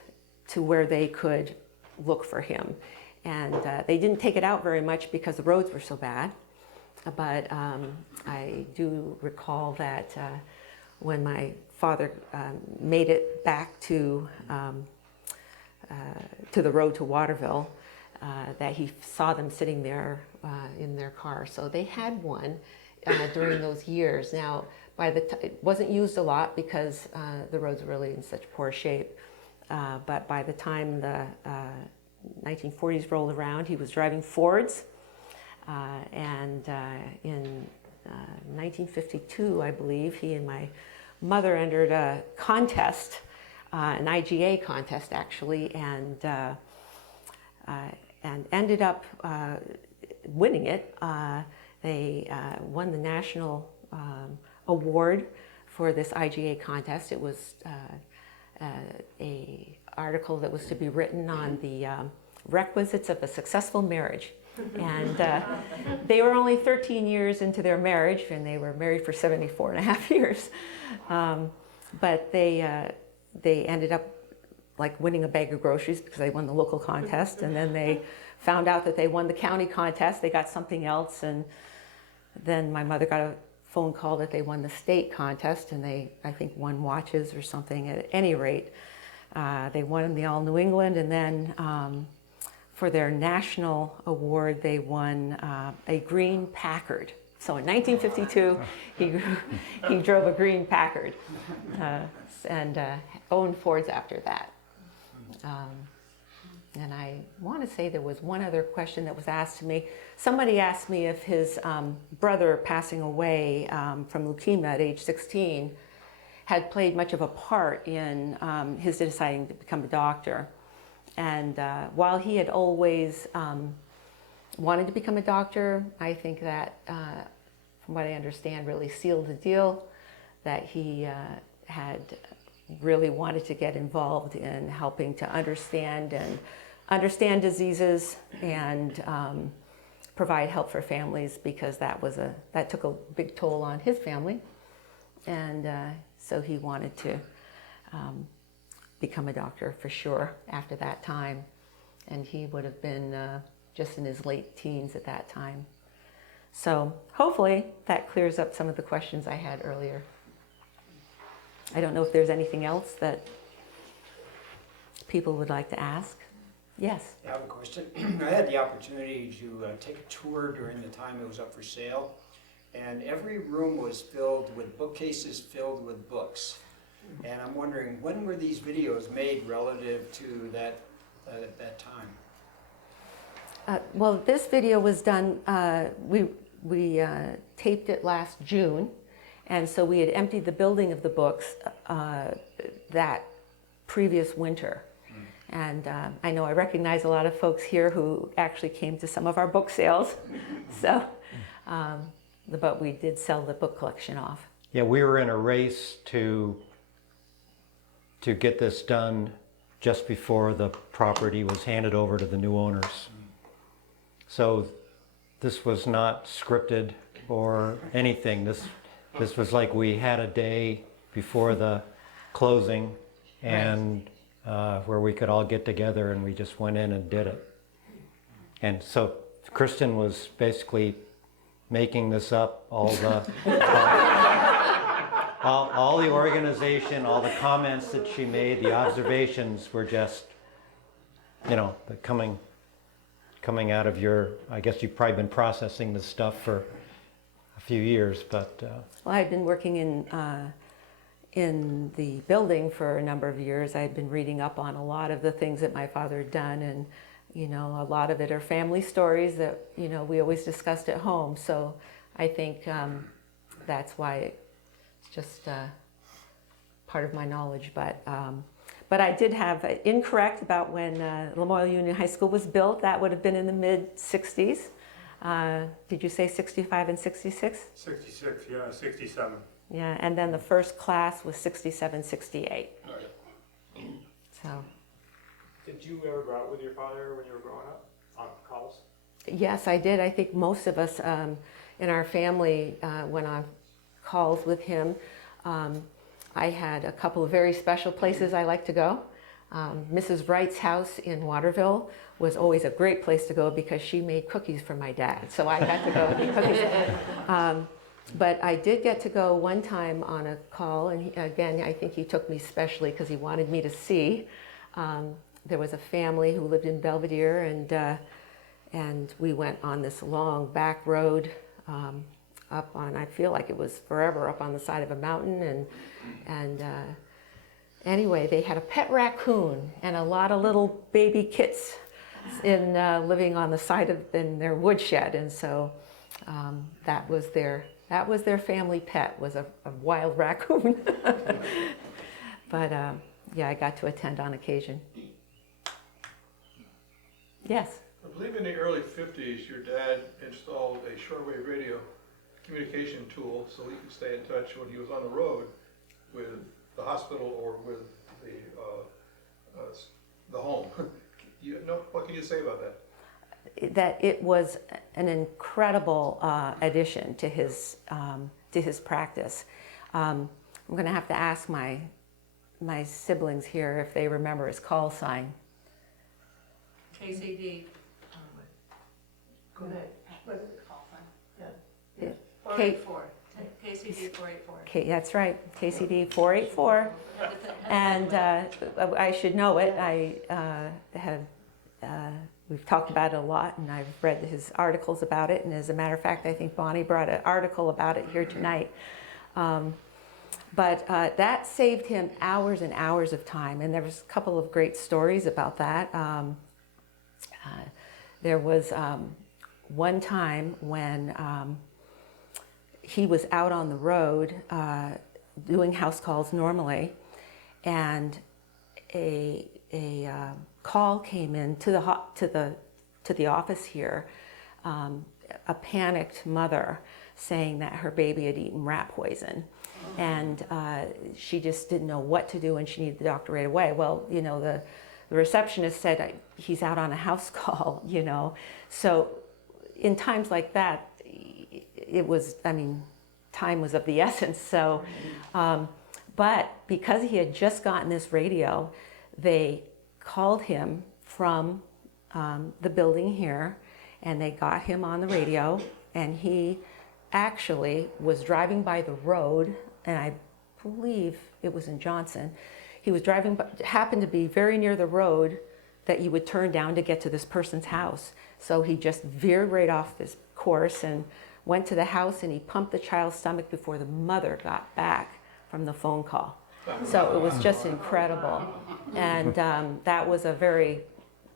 to where they could look for him. And they didn't take it out very much because the roads were so bad. But I do recall that when my father made it back to the road to Waterville, that he saw them sitting there in their car. So they had one during those years. Now, it wasn't used a lot because the roads were really in such poor shape. But by the time the 1940s rolled around, he was driving Fords. And in 1952, I believe, he and my mother entered a contest, an IGA contest actually, and ended up winning it. They won the national award for this IGA contest. It was a article that was to be written on the requisites of a successful marriage. And they were only 13 years into their marriage, and they were married for 74 and a half years. But they ended up like winning a bag of groceries because they won the local contest, and then they found out that they won the county contest. They got something else, and then my mother got a phone call that they won the state contest, and they, I think, won watches or something. At any rate, they won in the All New England, and then for their national award, they won a green Packard. So in 1952, he drove a green Packard and owned Fords after that. And I want to say there was one other question that was asked to me. Somebody asked me if his brother passing away from leukemia at age 16 had played much of a part in his deciding to become a doctor. And while he had always wanted to become a doctor, I think that, from what I understand, really sealed the deal, that he had really wanted to get involved in helping to understand diseases and provide help for families, because that took a big toll on his family, and so he wanted to become a doctor for sure after that time, and he would have been just in his late teens at that time. So hopefully that clears up some of the questions I had earlier. I don't know if there's anything else that people would like to ask. Yes. I have a question. I had the opportunity to take a tour during the time it was up for sale, and every room was filled with bookcases filled with books. And I'm wondering, when were these videos made relative to that at that time? Well, this video was done, we taped it last June, and so we had emptied the building of the books that previous winter. And I know I recognize a lot of folks here who actually came to some of our book sales. So, but we did sell the book collection off. Yeah, we were in a race to get this done just before the property was handed over to the new owners. So this was not scripted or anything. This was like we had a day before the closing, and where we could all get together, and we just went in and did it. And so Kristen was basically making this up, all the all the organization, all the comments that she made, the observations were just, you know, coming out of your, I guess you've probably been processing this stuff for a few years, but... Well, I've been working in the building for a number of years. I've been reading up on a lot of the things that my father had done, and you know, a lot of it are family stories that, you know, we always discussed at home. So I think that's why it's just part of my knowledge. But I did have incorrect about when Lamoille Union High School was built. That would have been in the mid-60s. Did you say 65 and 66? 66, yeah, 67. Yeah, and then the first class was 67, 68. Right. So. Did you ever go out with your father when you were growing up on calls? Yes, I did. I think most of us in our family went on calls with him. I had a couple of very special places I like to go. Mrs. Wright's house in Waterville was always a great place to go because she made cookies for my dad. So I got to go and eat cookies. But I did get to go one time on a call, and again, I think he took me specially because he wanted me to see. There was a family who lived in Belvedere, and we went on this long back road up on, I feel like it was forever, up on the side of a mountain, and anyway, they had a pet raccoon and a lot of little baby kits living on the side of in their woodshed, and so that was their family pet, was a wild raccoon. But yeah, I got to attend on occasion. Yes? I believe in the early 50s, your dad installed a shortwave radio communication tool so he could stay in touch when he was on the road with the hospital or with the home. What can you say about that? That it was an incredible addition to his practice. I'm going to have to ask my siblings here if they remember his call sign. KCD. Go ahead. What is it called? Yeah. K- 484. KCD 484. That's right, KCD 484. And I should know it. We've talked about it a lot, and I've read his articles about it. And as a matter of fact, I think Bonnie brought an article about it here tonight. But that saved him hours and hours of time. And there was a couple of great stories about that. There was one time when he was out on the road doing house calls normally, and a call came in to the office here, a panicked mother saying that her baby had eaten rat poison, and she just didn't know what to do, and she needed the doctor right away. Well, you know, the receptionist said he's out on a house call, you know, so in times like that, it was, I mean, time was of the essence. So, but because he had just gotten this radio, they called him from the building here, and they got him on the radio, and he actually was driving by the road, and I believe it was in Johnson. He was driving, happened to be very near the road that you would turn down to get to this person's house. So he just veered right off his course and went to the house, and he pumped the child's stomach before the mother got back from the phone call. So it was just incredible. And that was a very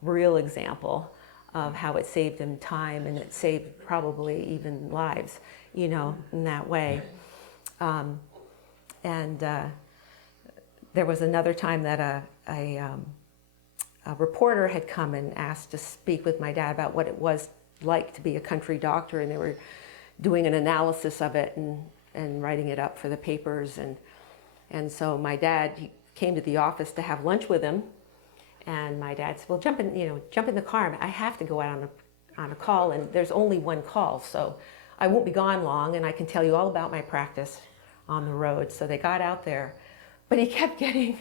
real example of how it saved him time, and it saved probably even lives, you know, in that way. There was another time that a reporter had come and asked to speak with my dad about what it was like to be a country doctor, and they were doing an analysis of it and writing it up for the papers. And so my dad, he came to the office to have lunch with him, and my dad said, well, jump in the car. I have to go out on a call, and there's only one call, so I won't be gone long, and I can tell you all about my practice on the road. So they got out there, but he kept getting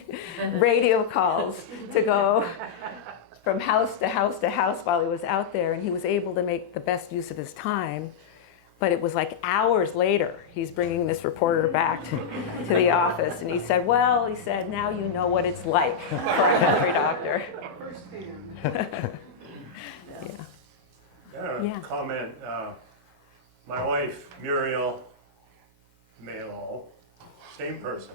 radio calls to go from house to house to house while he was out there, and he was able to make the best use of his time. But it was like hours later, he's bringing this reporter back to the office, and he said, well, he said, now you know what it's like for a country doctor. Yeah. Comment. My wife, Muriel Malo, same person,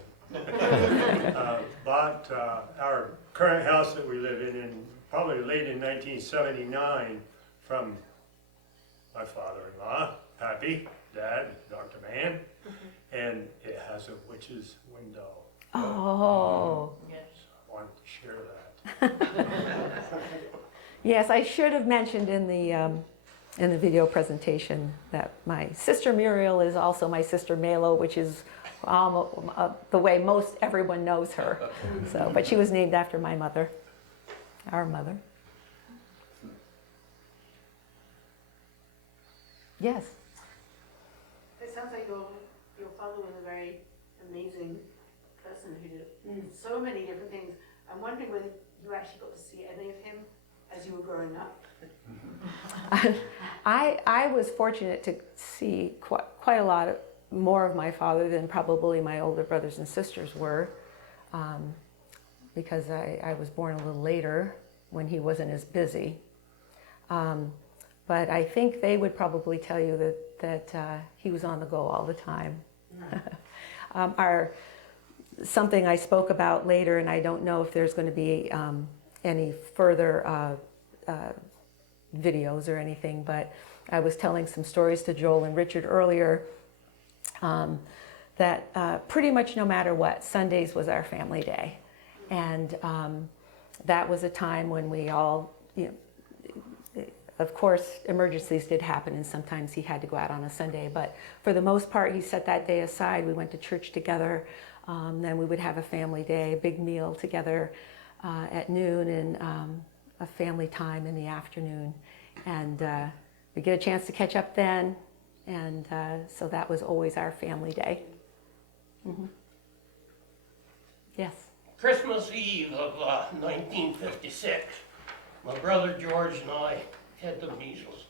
bought our current house that we live in probably late in 1979 from my father-in-law, Pappy, Dad, Dr. Mann, and it has a witch's window. Oh. Yes. I wanted to share that. Yes, I should have mentioned in the video presentation that my sister Muriel is also my sister Malo, which is the way most everyone knows her. So, but she was named after my mother, our mother. Yes. It sounds like your father was a very amazing person who did so many different things. I'm wondering whether you actually got to see any of him as you were growing up. I was fortunate to see quite a lot more of my father than probably my older brothers and sisters were, because I was born a little later when he wasn't as busy. But I think they would probably tell you that he was on the go all the time. Something I spoke about later, and I don't know if there's going to be any further videos or anything, but I was telling some stories to Joel and Richard earlier that pretty much no matter what, Sundays was our family day. And that was a time when we all, of course, emergencies did happen, and sometimes he had to go out on a Sunday, but for the most part, he set that day aside. We went to church together, then we would have a family day, a big meal together at noon, and a family time in the afternoon. And we get a chance to catch up then, and so that was always our family day. Mm-hmm. Yes? Christmas Eve of 1956, my brother George and I had the measles,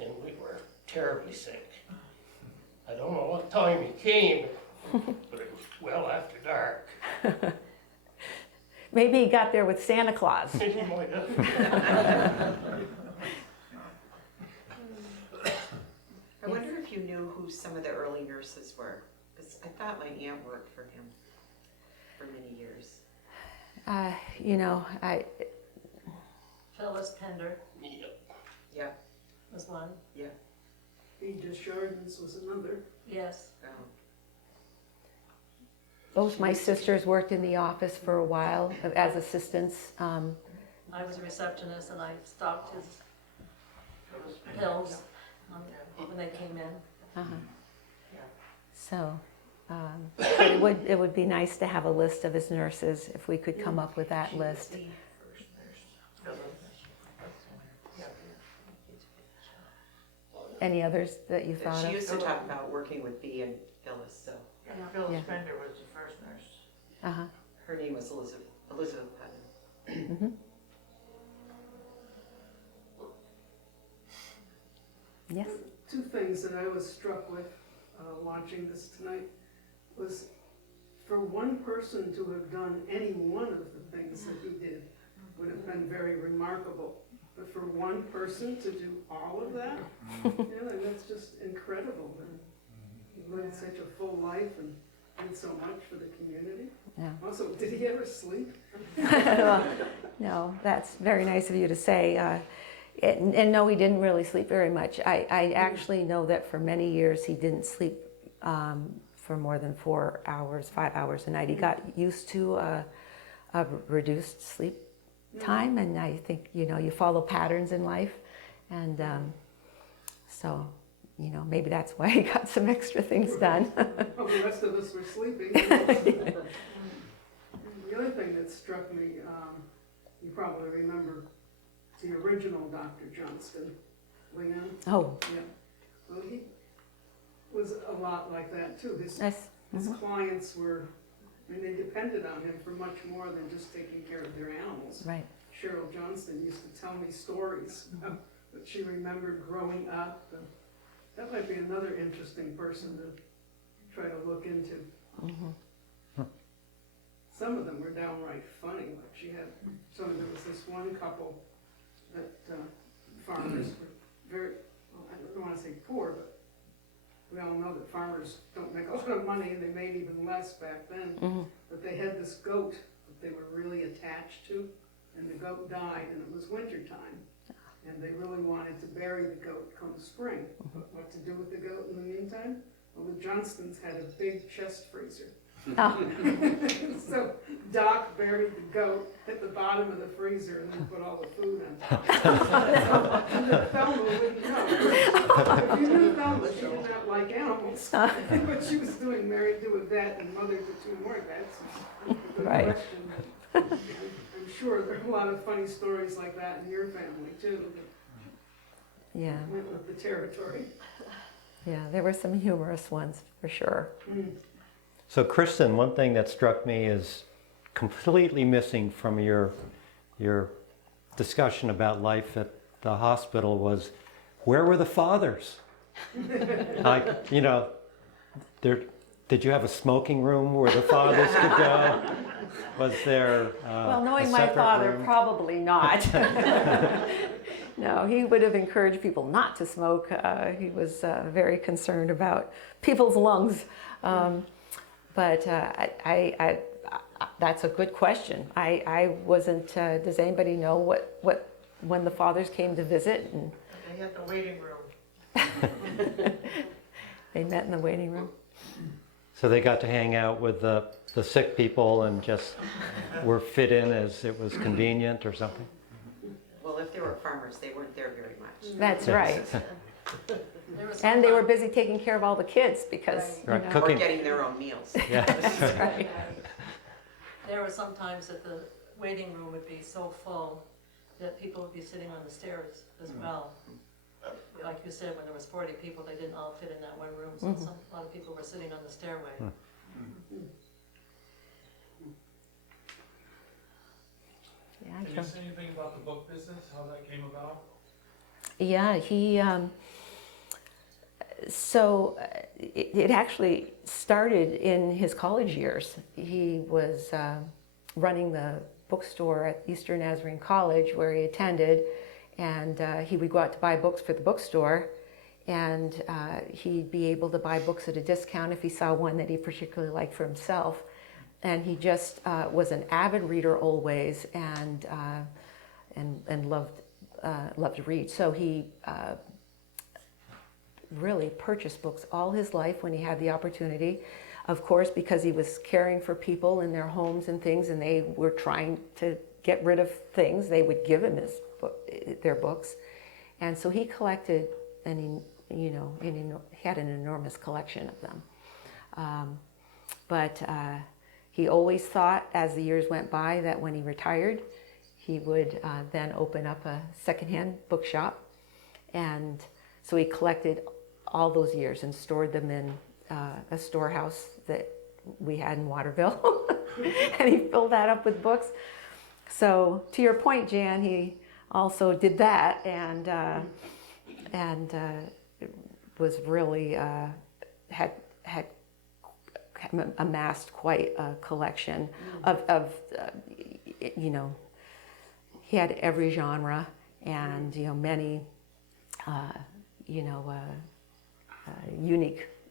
and we were terribly sick. I don't know what time he came, but it was well after dark. Maybe he got there with Santa Claus. He might have. I wonder if you knew who some of the early nurses were, because I thought my aunt worked for him for many years. You know, Phyllis Pender Yeah, was one. yeah. Edith Jardins was another. Yes. both my sisters worked in the office for a while as assistants. I was a receptionist and I stocked his pills when they came in. Uh-huh. So, but it would be nice to have a list of his nurses, if we could come up with that list. Any others that you thought She of? used to talk about working with Bee and Phyllis, so Phyllis Yeah. Pender was the first nurse. Uh-huh. her name was Elizabeth Putnam. Mm-hmm. Yes. Two things that I was struck with watching this tonight was for one person to have done any one of the things that he did would have been very remarkable. But for one person to do all of that, yeah, that's just incredible. And he lived such a full life and did so much for the community. Yeah. Also, did he ever sleep? Well, no, that's very nice of you to say. And no, he didn't really sleep very much. I actually know that for many years he didn't sleep for more than 4 hours, 5 hours a night. He got used to a reduced sleep time, and I think, you know, you follow patterns in life, and so, you know, maybe that's why he got some extra things done. Oh, the rest of us were sleeping. The other thing that struck me, you probably remember the original Dr. Johnston, Leon. Oh, Yeah. Well, he was a lot like that too. His that's, clients were, I mean, they depended on him for much more than just taking care of their animals. right. Cheryl Johnston used to tell me stories that she remembered growing up. And that might be another interesting person to try to look into. Mm-hmm. Some of them were downright funny. Like she had, there was this one couple that farmers were very, well, I don't want to say poor, but we all know that farmers don't make a lot of money, and they made even less back then. Mm-hmm. But they had this goat that they were really attached to, and the goat died, and it was winter time. And they really wanted to bury the goat come spring. But what to do with the goat in the meantime? Well, the Johnstons had a big chest freezer. Oh. So Doc buried the goat at the bottom of the freezer and then put all the food on top. So Thelma wouldn't know. If you knew Thelma, she did not like animals. What she was doing, married to a vet and mother to 2 more vets. is a good Right. question. I'm sure there are a lot of funny stories like that in your family too, Yeah, that went with the territory. yeah, there were some humorous ones for sure. So Kristen, one thing that struck me is completely missing from your discussion about life at the hospital was, where were the fathers? Like, you know, did you have a smoking room where the fathers could go? Was there Well, knowing a my separate father, room? probably not. No, he would have encouraged people not to smoke. He was very concerned about people's lungs. But that's a good question. I wasn't, does anybody know what when the fathers came to visit? And They had the waiting room. they met in the waiting room? So they got to hang out with the sick people and just were fit in as it was convenient or something? Well, if they were farmers, they weren't there very much. That's right. There was And they were sometimes- busy taking care of all the kids because, Right, you know, Or cooking. getting their own meals. Yeah. that's right. There were some times that the waiting room would be so full that people would be sitting on the stairs as well. Like you said, when there was 40 people, they didn't all fit in that one room, so a lot of people were sitting on the stairway. Yeah, Can you say anything about the book business, how that came about? Yeah, he, so it actually started in his college years. He was running the bookstore at Eastern Nazarene College where he attended, and he would go out to buy books for the bookstore, and he'd be able to buy books at a discount if he saw one that he particularly liked for himself. And he just was an avid reader always, and loved to read. So he really purchased books all his life when he had the opportunity. Of course, because he was caring for people in their homes and things, and they were trying to get rid of things, they would give him their books. And so he collected, and he had an enormous collection of them. But he always thought, as the years went by, that when he retired, he would then open up a secondhand bookshop. And so he collected all those years and stored them in a storehouse that we had in Waterville. And he filled that up with books. So to your point, Jan, he also did that, and was really had amassed quite a collection of he had every genre, and many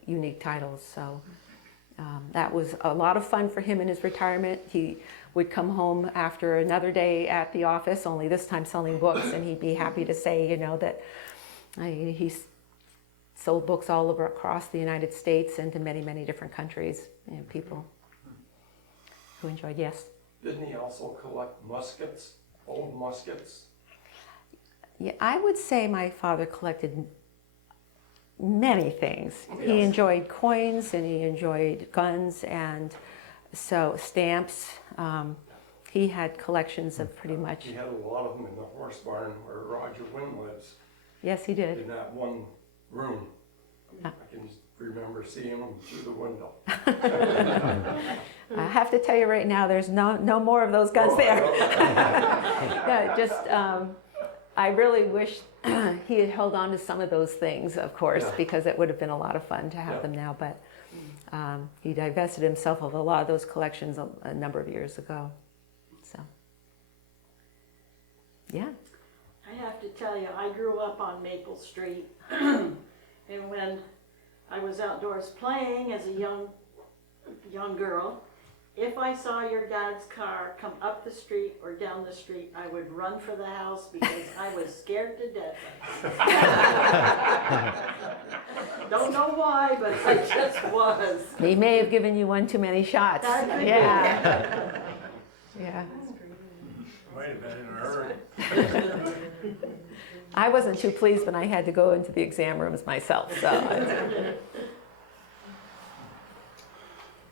unique titles. So that was a lot of fun for him in his retirement. He would come home after another day at the office, only this time selling books, and he'd be happy to say, that he sold books all over across the United States and to many, many different countries. People who enjoyed, yes. Didn't he also collect muskets, old muskets? Yeah, I would say my father collected many things. Yes. He enjoyed coins, and he enjoyed guns, and so stamps. He had collections of pretty much. He had a lot of them in the horse barn where Roger Wynn lives. Yes, he did. In that one room. Ah. I can remember seeing them through the window. I have to tell you right now, there's no more of those guns there. Yeah, just I really wish he had held on to some of those things, of course, because it would have been a lot of fun to have them now. But he divested himself of a lot of those collections a number of years ago. So, yeah. I have to tell you, I grew up on Maple Street, and when I was outdoors playing as a young girl, if I saw your dad's car come up the street or down the street, I would run for the house because I was scared to death. Don't know why, but I just was. He may have given you one too many shots. That could be. Yeah. Might have been in a hurry. I wasn't too pleased when I had to go into the exam rooms myself. So.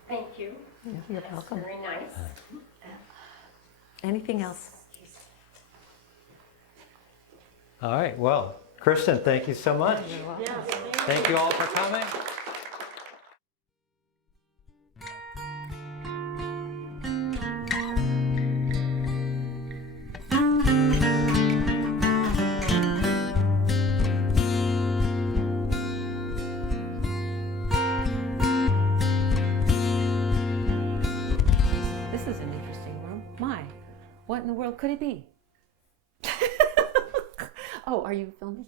Thank you. You're That's welcome. very nice. Anything else? All right, well, Kristen, thank you so much. Yes, Thank you all for coming. This is an interesting room. My, what in the world could it be? Oh, are you filming?